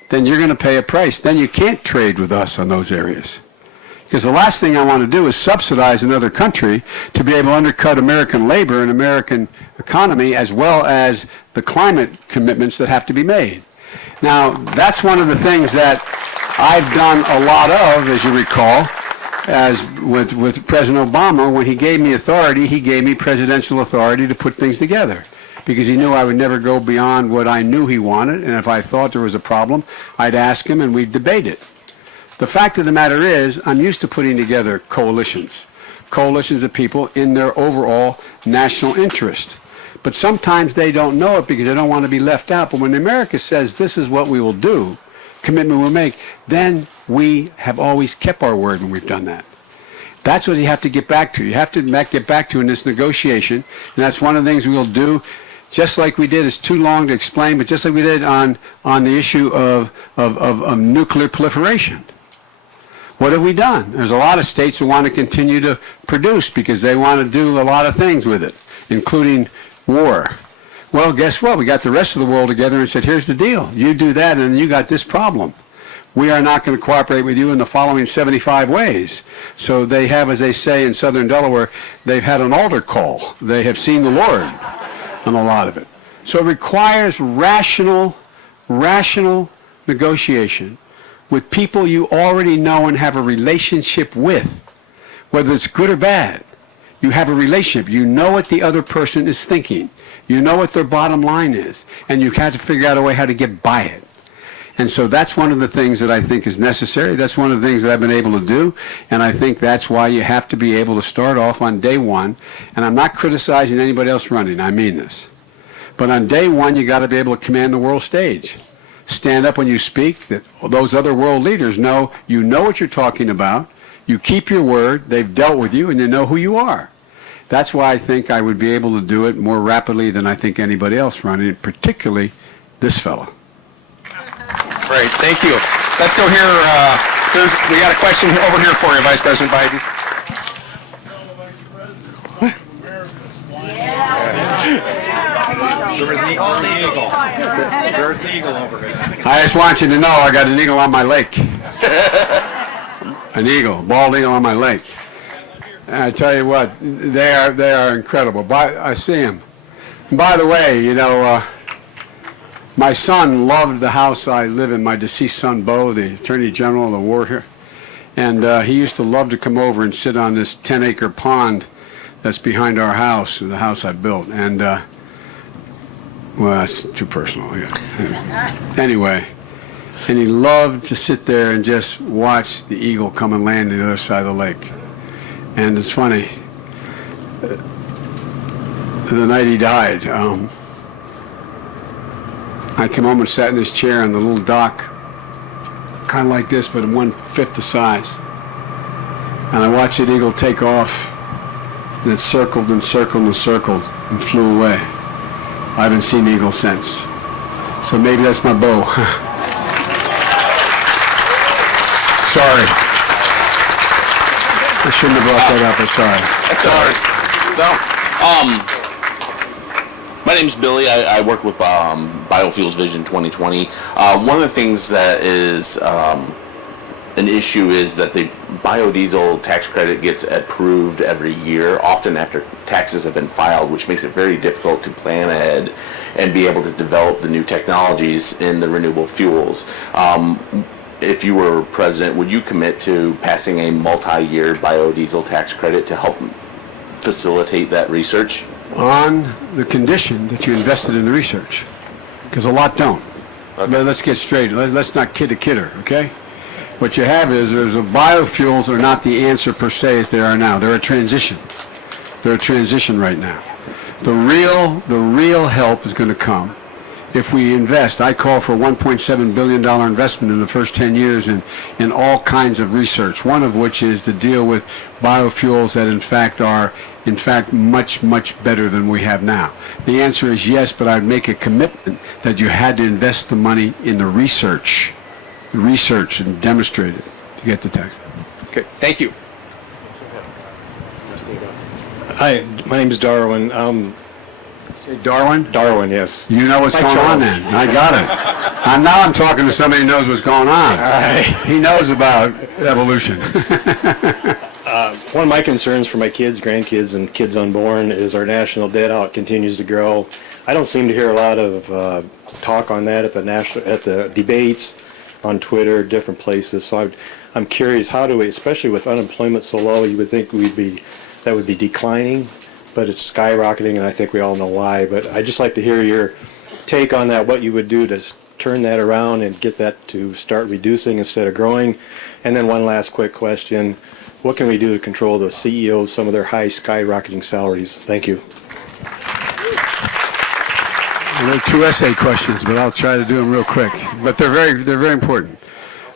then you're going to pay a price. Then you can't trade with us on those areas. Because the last thing I want to do is subsidize another country to be able to undercut American labor and American economy as well as the climate commitments that have to be made. Now, that's one of the things that I've done a lot of, as you recall, as with President Obama. When he gave me authority, he gave me presidential authority to put things together because he knew I would never go beyond what I knew he wanted, and if I thought there was a problem, I'd ask him and we'd debate it. The fact of the matter is, I'm used to putting together coalitions of people in their overall national interest. But sometimes they don't know it because they don't want to be left out. But when America says this is what we will do, commitment we'll make, then we have always kept our word when we've done that. That's what you have to get back to. You have to get back to in this negotiation, and that's one of the things we'll do, just like we did. It's too long to explain, but just like we did on the issue of nuclear proliferation. What have we done? There's a lot of states who want to continue to produce because they want to do a lot of things with it, including war. Well, guess what? We got the rest of the world together and said, here's the deal. You do that and you got this problem. We are not going to cooperate with you in the following 75 ways. So they have, as they say in southern Delaware, they've had an altar call. They have seen the Lord on a lot of it. So it requires rational negotiation with people you already know and have a relationship with, whether it's good or bad. You have a relationship. You know what the other person is thinking. You know what their bottom line is. And you have to figure out a way how to get by it. And so that's one of the things that I think is necessary. That's one of the things that I've been able to do. And I think that's why you have to be able to start off on day one. And I'm not criticizing anybody else running. I mean this. But on day one, you got to be able to command the world stage. Stand up when you speak, that those other world leaders know you know what you're talking about. You keep your word. They've dealt with you, and they know who you are. That's why I think I would be able to do it more rapidly than I think anybody else running, particularly this fella. Great, thank you. Let's go here. We got a question over here for you, Vice President Biden. There's an eagle over here. I just want you to know I got an eagle on my lake. An eagle, bald eagle on my lake. And I tell you what, they are incredible. I see them. And by the way, you know, my son loved the house I live in. My deceased son, Bo, the Attorney General of the war here, and he used to love to come over and sit on this 10-acre pond that's behind our house, the house I built. And well, that's too personal. Yeah. Anyway, and he loved to sit there and just watch the eagle come and land on the other side of the lake. And it's funny, the night he died, I came home and sat in this chair on the little dock, kind of like this, but 1/5 the size. And I watched that eagle take off, and it circled and circled and circled and flew away. I haven't seen the eagle since. So maybe that's my bow. Sorry. I shouldn't have brought that up. I'm sorry. My name's Billy. I work with Biofuels Vision 2020. One of the things that is an issue is that the biodiesel tax credit gets approved every year, often after taxes have been filed, which makes it very difficult to plan ahead and be able to develop the new technologies in the renewable fuels. If you were president, would you commit to passing a multi-year biodiesel tax credit to help facilitate that research? On the condition that you invested in the research, because a lot don't. Okay. Let's get straight. Let's not kid a kidder, okay? What you have is biofuels are not the answer per se as they are now. They're a transition. They're a transition right now. The real help is going to come if we invest. I call for a $1.7 billion investment in the first 10 years in all kinds of research, one of which is to deal with biofuels that are much better than we have now. The answer is yes, but I'd make a commitment that you had to invest the money in the research and demonstrate it to get the tax. Okay, thank you. Hi, my name is Darwin. Say Darwin? Darwin, yes. You know what's going on then. I got it. Now I'm talking to somebody who knows what's going on. He knows about evolution. One of my concerns for my kids, grandkids, and kids unborn is our national debt, how it continues to grow. I don't seem to hear a lot of talk on that at the debates, on Twitter, different places. So I'm curious, how do we, especially with unemployment so low, you would think that would be declining, but it's skyrocketing, and I think we all know why. But I'd just like to hear your take on that, what you would do to turn that around and get that to start reducing instead of growing. And then one last quick question. What can we do to control the CEOs, some of their high skyrocketing salaries? Thank you. Well, there are 2 essay questions, but I'll try to do them real quick. But they're very important.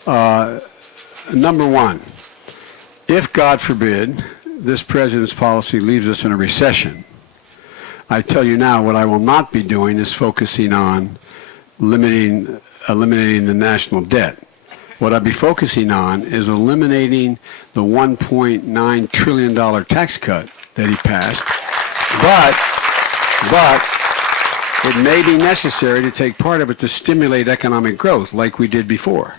Number one, if God forbid this president's policy leaves us in a recession, I tell you now, what I will not be doing is focusing on eliminating the national debt. What I'd be focusing on is eliminating the $1.9 trillion tax cut that he passed. But it may be necessary to take part of it to stimulate economic growth like we did before.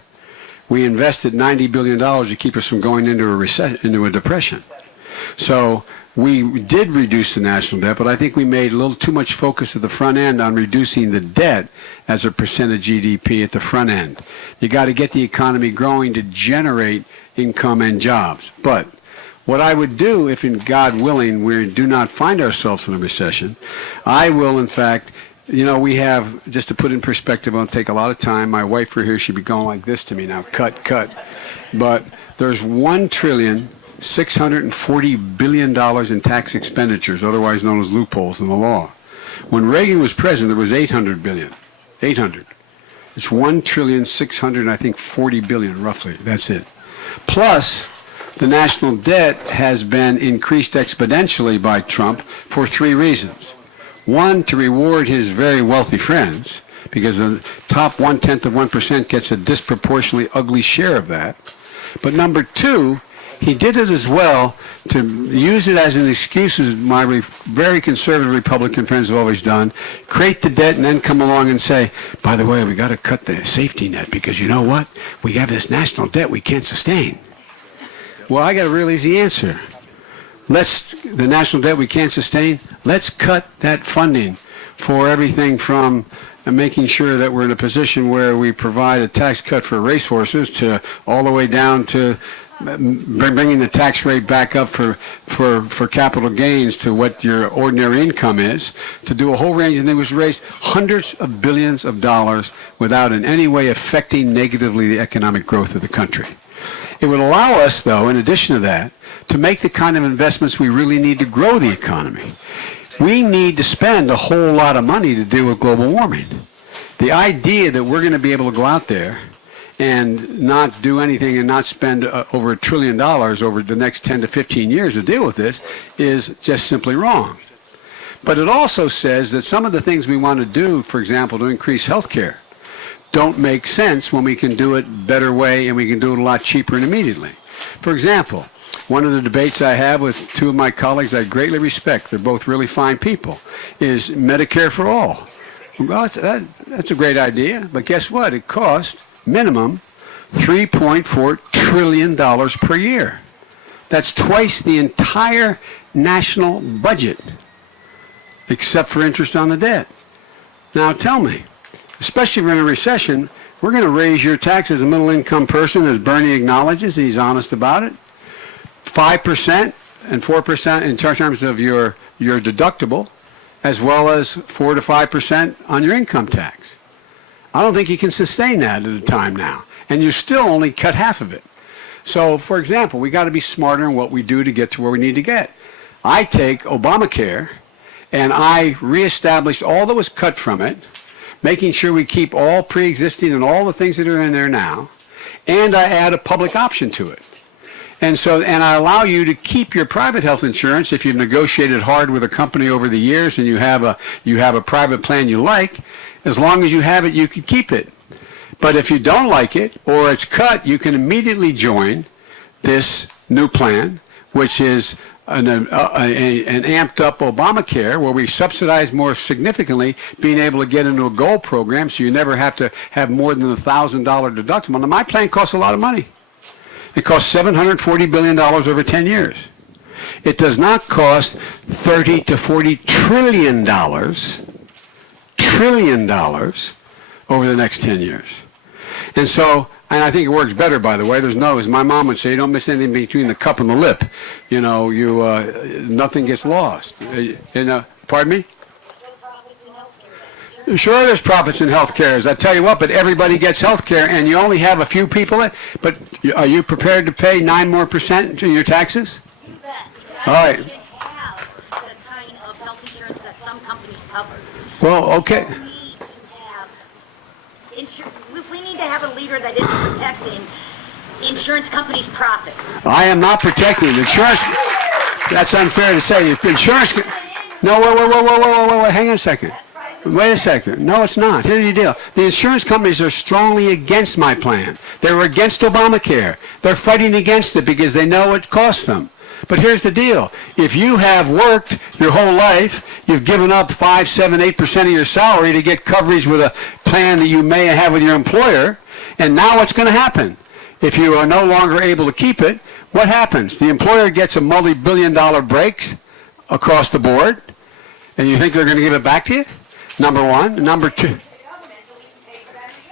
We invested $90 billion to keep us from going into a depression. So we did reduce the national debt, but I think we made a little too much focus at the front end on reducing the debt as a percent of GDP at the front end. You got to get the economy growing to generate income and jobs. But what I would do if, in God willing, we do not find ourselves in a recession, I will, in fact, we have, just to put in perspective, it'll take a lot of time. My wife right here, she'd be going like this to me now, cut. But there's $1,640 billion in tax expenditures, otherwise known as loopholes in the law. When Reagan was president, there was $800 billion. 800. It's $1,640 billion, roughly. That's it. Plus, the national debt has been increased exponentially by Trump for 3 reasons. One, to reward his very wealthy friends, because the top 0.1% gets a disproportionately ugly share of that. But number 2, he did it as well to use it as an excuse, as my very conservative Republican friends have always done, create the debt and then come along and say, by the way, we got to cut the safety net because you know what? We have this national debt we can't sustain. Well, I got a real easy answer. The national debt we can't sustain, let's cut that funding for everything from making sure that we're in a position where we provide a tax cut for racehorses to all the way down to bringing the tax rate back up for capital gains to what your ordinary income is, to do a whole range of things, was raise hundreds of billions of dollars without in any way affecting negatively the economic growth of the country. It would allow us, though, in addition to that, to make the kind of investments we really need to grow the economy. We need to spend a whole lot of money to deal with global warming. The idea that we're going to be able to go out there and not do anything and not spend over $1 trillion over the next 10 to 15 years to deal with this is just simply wrong. But it also says that some of the things we want to do, for example, to increase health care, don't make sense when we can do it a better way and we can do it a lot cheaper and immediately. For example, one of the debates I have with 2 of my colleagues I greatly respect, they're both really fine people, is Medicare for all. Well, that's a great idea, but guess what? It costs minimum $3.4 trillion per year. That's twice the entire national budget, except for interest on the debt. Now tell me, especially if we're in a recession, we're going to raise your tax as a middle-income person, as Bernie acknowledges, he's honest about it, 5% and 4% in terms of your deductible, as well as 4 to 5% on your income tax. I don't think you can sustain that at a time now, and you still only cut half of it. So, for example, we got to be smarter in what we do to get to where we need to get. I take Obamacare, and I reestablish all that was cut from it, making sure we keep all pre-existing and all the things that are in there now, and I add a public option to it. And I allow you to keep your private health insurance if you've negotiated hard with a company over the years and you have a private plan you like. As long as you have it, you can keep it. But if you don't like it or it's cut, you can immediately join this new plan, which is an amped up Obamacare, where we subsidize more significantly being able to get into a gold program, so you never have to have more than $1,000 deductible. Now, my plan costs a lot of money. It costs $740 billion over 10 years. It does not cost $30 to $40 trillion over the next 10 years. And I think it works better, by the way. As my mom would say, you don't miss anything between the cup and the lip. Nothing gets lost. Pardon me? Sure, there's profits in health care. I tell you what, but everybody gets health care, and you only have a few people. But are you prepared to pay 9% more to your taxes? You bet. All right. Even have the kind of health insurance that some companies cover. Well, okay. We need to have a leader that isn't protecting insurance companies' profits. I am not protecting insurance. That's unfair to say. Insurance. No, whoa, hang on a second. Wait a second. No, it's not. Here's the deal. The insurance companies are strongly against my plan. They were against Obamacare. They're fighting against it because they know it costs them. But here's the deal. If you have worked your whole life, you've given up 5, 7, 8% of your salary to get coverage with a plan that you may have with your employer, and now what's going to happen? If you are no longer able to keep it, what happens? The employer gets a multi-billion-dollar breaks across the board, and you think they're going to give it back to you? Number one. Number two.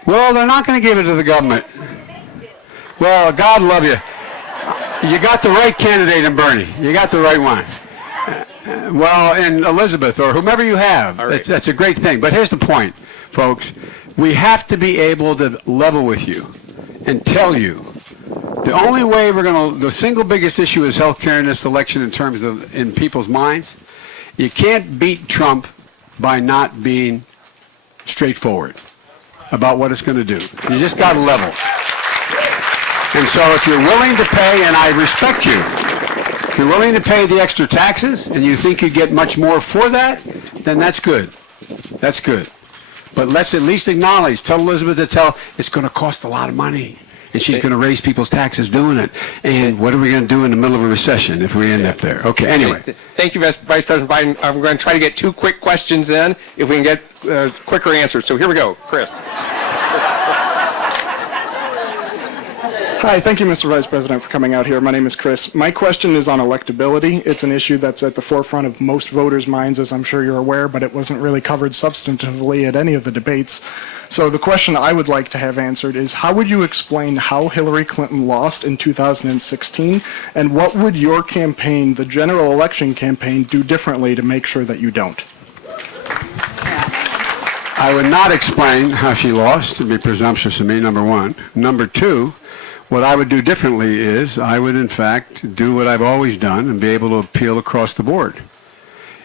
Well, they're not going to give it to the government. Well, God love you. You got the right candidate in Bernie. You got the right one. Well, and Elizabeth or whomever you have, All right. that's a great thing. But here's the point, folks. We have to be able to level with you and tell you the only way the single biggest issue is health care in this election in terms of in people's minds. You can't beat Trump by not being straightforward about what it's going to do. You just got to level. And so if you're willing to pay, and I respect you, if you're willing to pay the extra taxes and you think you get much more for that, then that's good. That's good. But let's at least acknowledge, tell Elizabeth it's going to cost a lot of money. And she's going to raise people's taxes doing it. And what are we going to do in the middle of a recession if we end up there? Okay, anyway. Thank you, Vice President Biden. I'm going to try to get 2 quick questions in if we can get quicker answers. So here we go. Chris. Hi, thank you, Mr. Vice President, for coming out here. My name is Chris. My question is on electability. It's an issue that's at the forefront of most voters' minds, as I'm sure you're aware, but it wasn't really covered substantively at any of the debates. So the question I would like to have answered is, how would you explain how Hillary Clinton lost in 2016, and what would your campaign, the general election campaign, do differently to make sure that you don't? I would not explain how she lost. It would be presumptuous of me, number one. Number two, what I would do differently is I would, in fact, do what I've always done and be able to appeal across the board.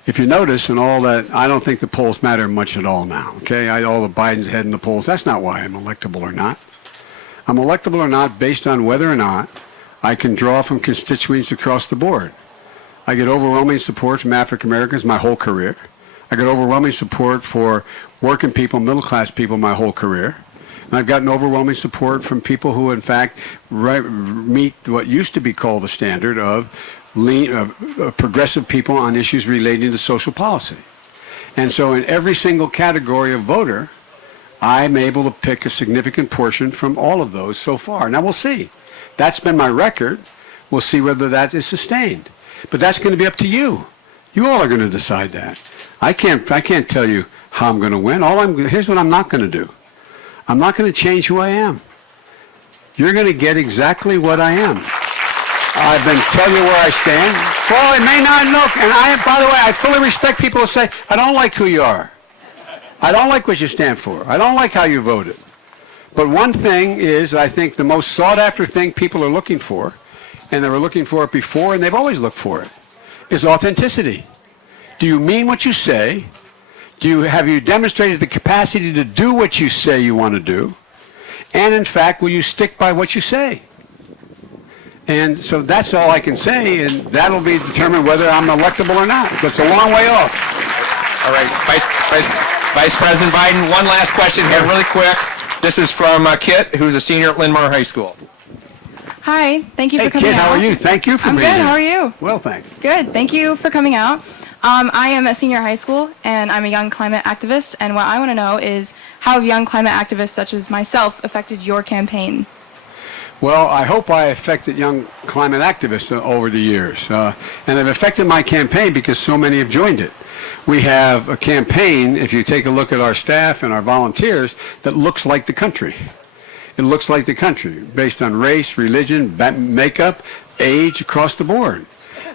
If you notice and all that, I don't think the polls matter much at all now, okay? All the Biden's ahead in the polls. That's not why I'm electable or not. I'm electable or not based on whether or not I can draw from constituents across the board. I get overwhelming support from African Americans my whole career. I get overwhelming support for working people, middle-class people my whole career. And I've gotten overwhelming support from people who, in fact, meet what used to be called the standard of progressive people on issues relating to social policy. And so in every single category of voter, I'm able to pick a significant portion from all of those so far. Now, we'll see. That's been my record. We'll see whether that is sustained. But that's going to be up to you. You all are going to decide that. I can't tell you how I'm going to win. Here's what I'm not going to do. I'm not going to change who I am. You're going to get exactly what I am. I've been telling you where I stand. Well, it may not look, and by the way, I fully respect people who say, I don't like who you are. I don't like what you stand for. I don't like how you voted. But one thing is, I think the most sought after thing people are looking for, and they were looking for it before, and they've always looked for it, is authenticity. Do you mean what you say? Have you demonstrated the capacity to do what you say you want to do? And in fact, will you stick by what you say? And so that's all I can say, and that'll be determined whether I'm electable or not. It's a long way off. All right, Vice President Biden, one last question here really quick. This is from Kit, who's a senior at Linn-Mar High School. Hi, thank you for coming Kit, out. how are you? Thank you for I'm being good, here. how are you? Well, thank you. Good, thank you for coming out. I am a senior high school, and I'm a young climate activist, and what I want to know is how have young climate activists such as myself affected your campaign? Well, I hope I affected young climate activists over the years, and they've affected my campaign because so many have joined it. We have a campaign, if you take a look at our staff and our volunteers, that looks like the country. It looks like the country, based on race, religion, makeup, age, across the board.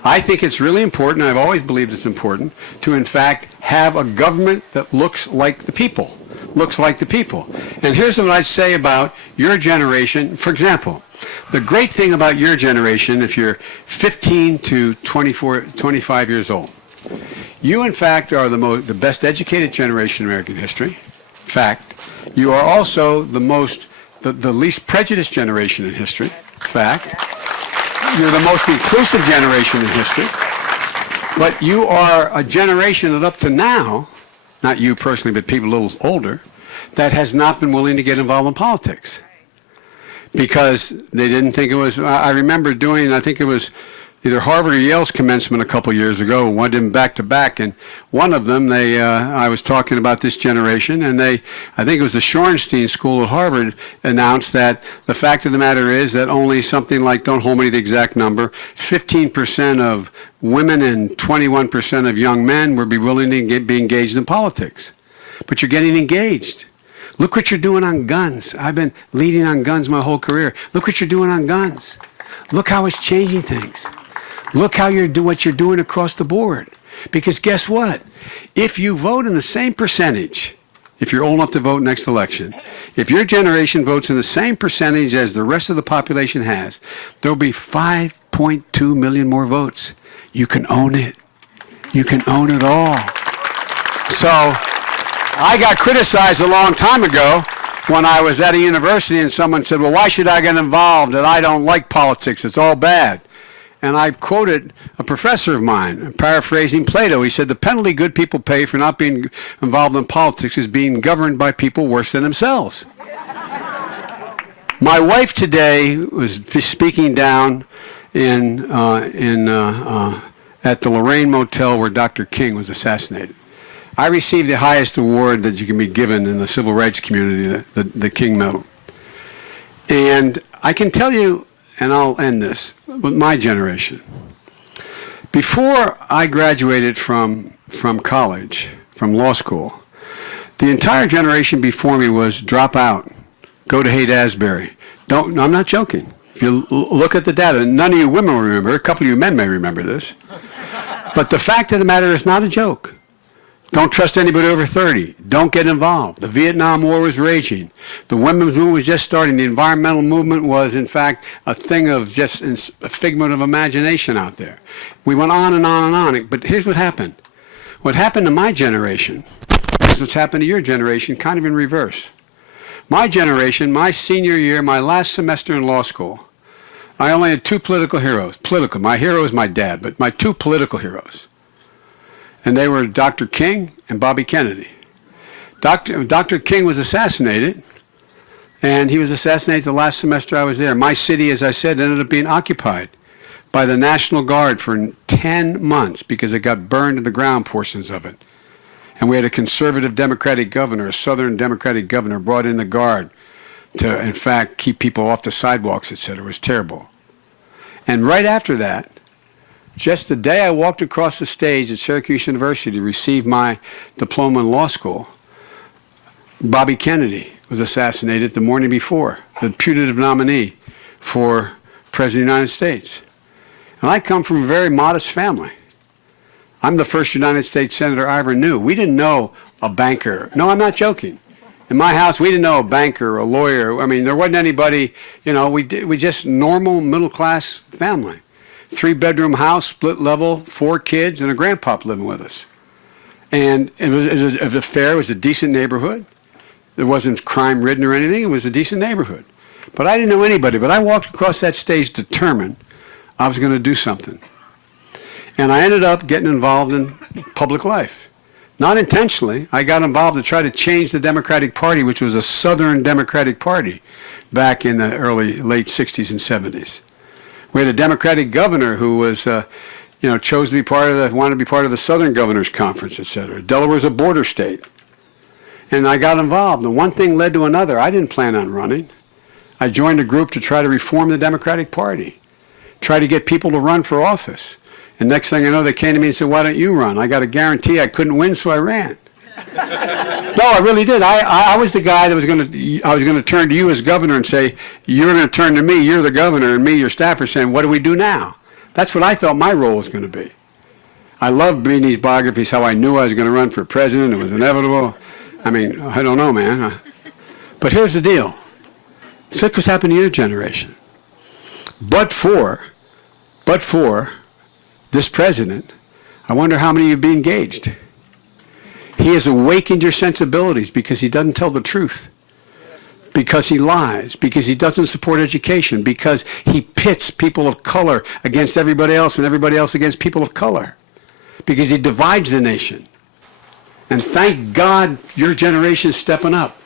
I think it's really important, and I've always believed it's important, to in fact have a government that looks like the people. Looks like the people. And here's what I'd say about your generation. For example, the great thing about your generation, if you're 15 to 25 years old, you in fact are the best educated generation in American history. In fact, you are also the least prejudiced generation in history. In fact, you're the most inclusive generation in history. But you are a generation that up to now, not you personally, but people a little older, that has not been willing to get involved in politics. Because they didn't think it was, I remember doing, I think it was either Harvard or Yale's commencement a couple years ago. One did them back to back, and one of them, I was talking about this generation, and I think it was the Shorenstein School at Harvard, announced that the fact of the matter is that only something like, don't hold me to the exact number, 15% of women and 21% of young men would be willing to be engaged in politics. But you're getting engaged. Look what you're doing on guns. I've been leading on guns my whole career. Look what you're doing on guns. Look how it's changing things. Look how what you're doing across the board. Because guess what? If you vote in the same percentage, if you're old enough to vote next election, if your generation votes in the same percentage as the rest of the population has, there'll be 5.2 million more votes. You can own it. You can own it all. So I got criticized a long time ago when I was at a university and someone said, well, why should I get involved? And I don't like politics. It's all bad. And I quoted a professor of mine, paraphrasing Plato. He said, the penalty good people pay for not being involved in politics is being governed by people worse than themselves. My wife today was speaking down at the Lorraine Motel where Dr. King was assassinated. I received the highest award that you can be given in the civil rights community, the King Medal. And I can tell you, and I'll end this, with my generation. Before I graduated from college, from law school, the entire generation before me was drop out, go to Haight-Ashbury. I'm not joking. If you look at the data, none of you women will remember, a couple of you men may remember this. But the fact of the matter is not a joke. Don't trust anybody over 30. Don't get involved. The Vietnam War was raging. The women's movement was just starting. The environmental movement was, in fact, a thing of just a figment of imagination out there. We went on and on and on. But here's what happened. What happened to my generation is what's happened to your generation, kind of in reverse. My generation, my senior year, my last semester in law school, I only had two political heroes. My hero is my dad, but my two political heroes. And they were Dr. King and Bobby Kennedy. Dr. King was assassinated, and he was assassinated the last semester I was there. My city, as I said, ended up being occupied by the National Guard for 10 months because it got burned to the ground, portions of it. And we had a conservative Democratic governor, a Southern Democratic governor, brought in the Guard to, in fact, keep people off the sidewalks, etc. It was terrible. And right after that, just the day I walked across the stage at Syracuse University to receive my diploma in law school, Bobby Kennedy was assassinated the morning before, the putative nominee for President of the United States. And I come from a very modest family. I'm the first United States Senator I ever knew. We didn't know a banker. No, I'm not joking. In my house, we didn't know a banker or a lawyer. I mean, there wasn't anybody, we just normal middle-class family. 3-bedroom house, split level, 4 kids, and a grandpop living with us. And it was fair. It was a decent neighborhood. It wasn't crime-ridden or anything. It was a decent neighborhood. But I didn't know anybody. But I walked across that stage determined I was going to do something. And I ended up getting involved in public life. Not intentionally. I got involved to try to change the Democratic Party, which was a Southern Democratic Party back in the late 60s and 70s. We had a Democratic governor who was, chose to be wanted to be part of the Southern Governors Conference, et cetera. Delaware's a border state. And I got involved, and one thing led to another. I didn't plan on running. I joined a group to try to reform the Democratic Party, try to get people to run for office. And next thing I know, they came to me and said, why don't you run? I got a guarantee I couldn't win, so I ran. No, I really did. I was the guy that I was going to turn to you as governor and say, you're going to turn to me, you're the governor, and me, your staff, are saying, what do we do now? That's what I thought my role was going to be. I loved reading these biographies, how I knew I was going to run for president. It was inevitable. I mean, I don't know, man. But here's the deal. Look what's happened to your generation. But for this president, I wonder how many of you be engaged. He has awakened your sensibilities because he doesn't tell the truth, because he lies, because he doesn't support education, because he pits people of color against everybody else and everybody else against people of color, because he divides the nation. And thank God your generation is stepping up.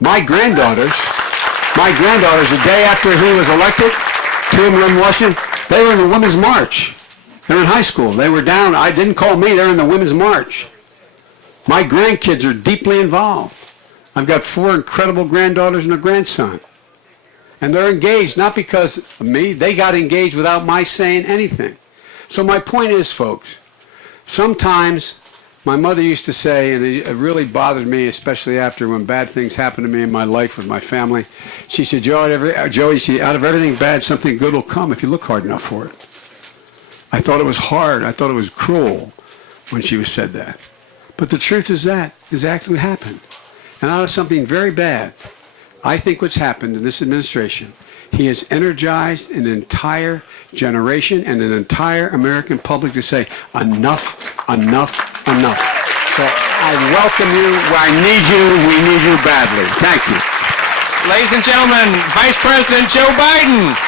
My granddaughters, the day after he was elected, two of them in Washington, They were in the Women's March. They're in high school. They were down. I didn't call me. They're in the Women's March. My grandkids are deeply involved. I've got 4 incredible granddaughters and a grandson. And they're engaged, not because of me. They got engaged without my saying anything. So my point is, folks, sometimes my mother used to say, and it really bothered me, especially after when bad things happened to me in my life with my family. She said, Joey, out of everything bad, something good will come if you look hard enough for it. I thought it was hard. I thought it was cruel when she said that. But the truth is that is actually what happened. And out of something very bad, I think what's happened in this administration, he has energized an entire generation and an entire American public to say, enough, enough, enough. So I welcome you. I need you. We need you badly. Thank you. Ladies and gentlemen, Vice President Joe Biden.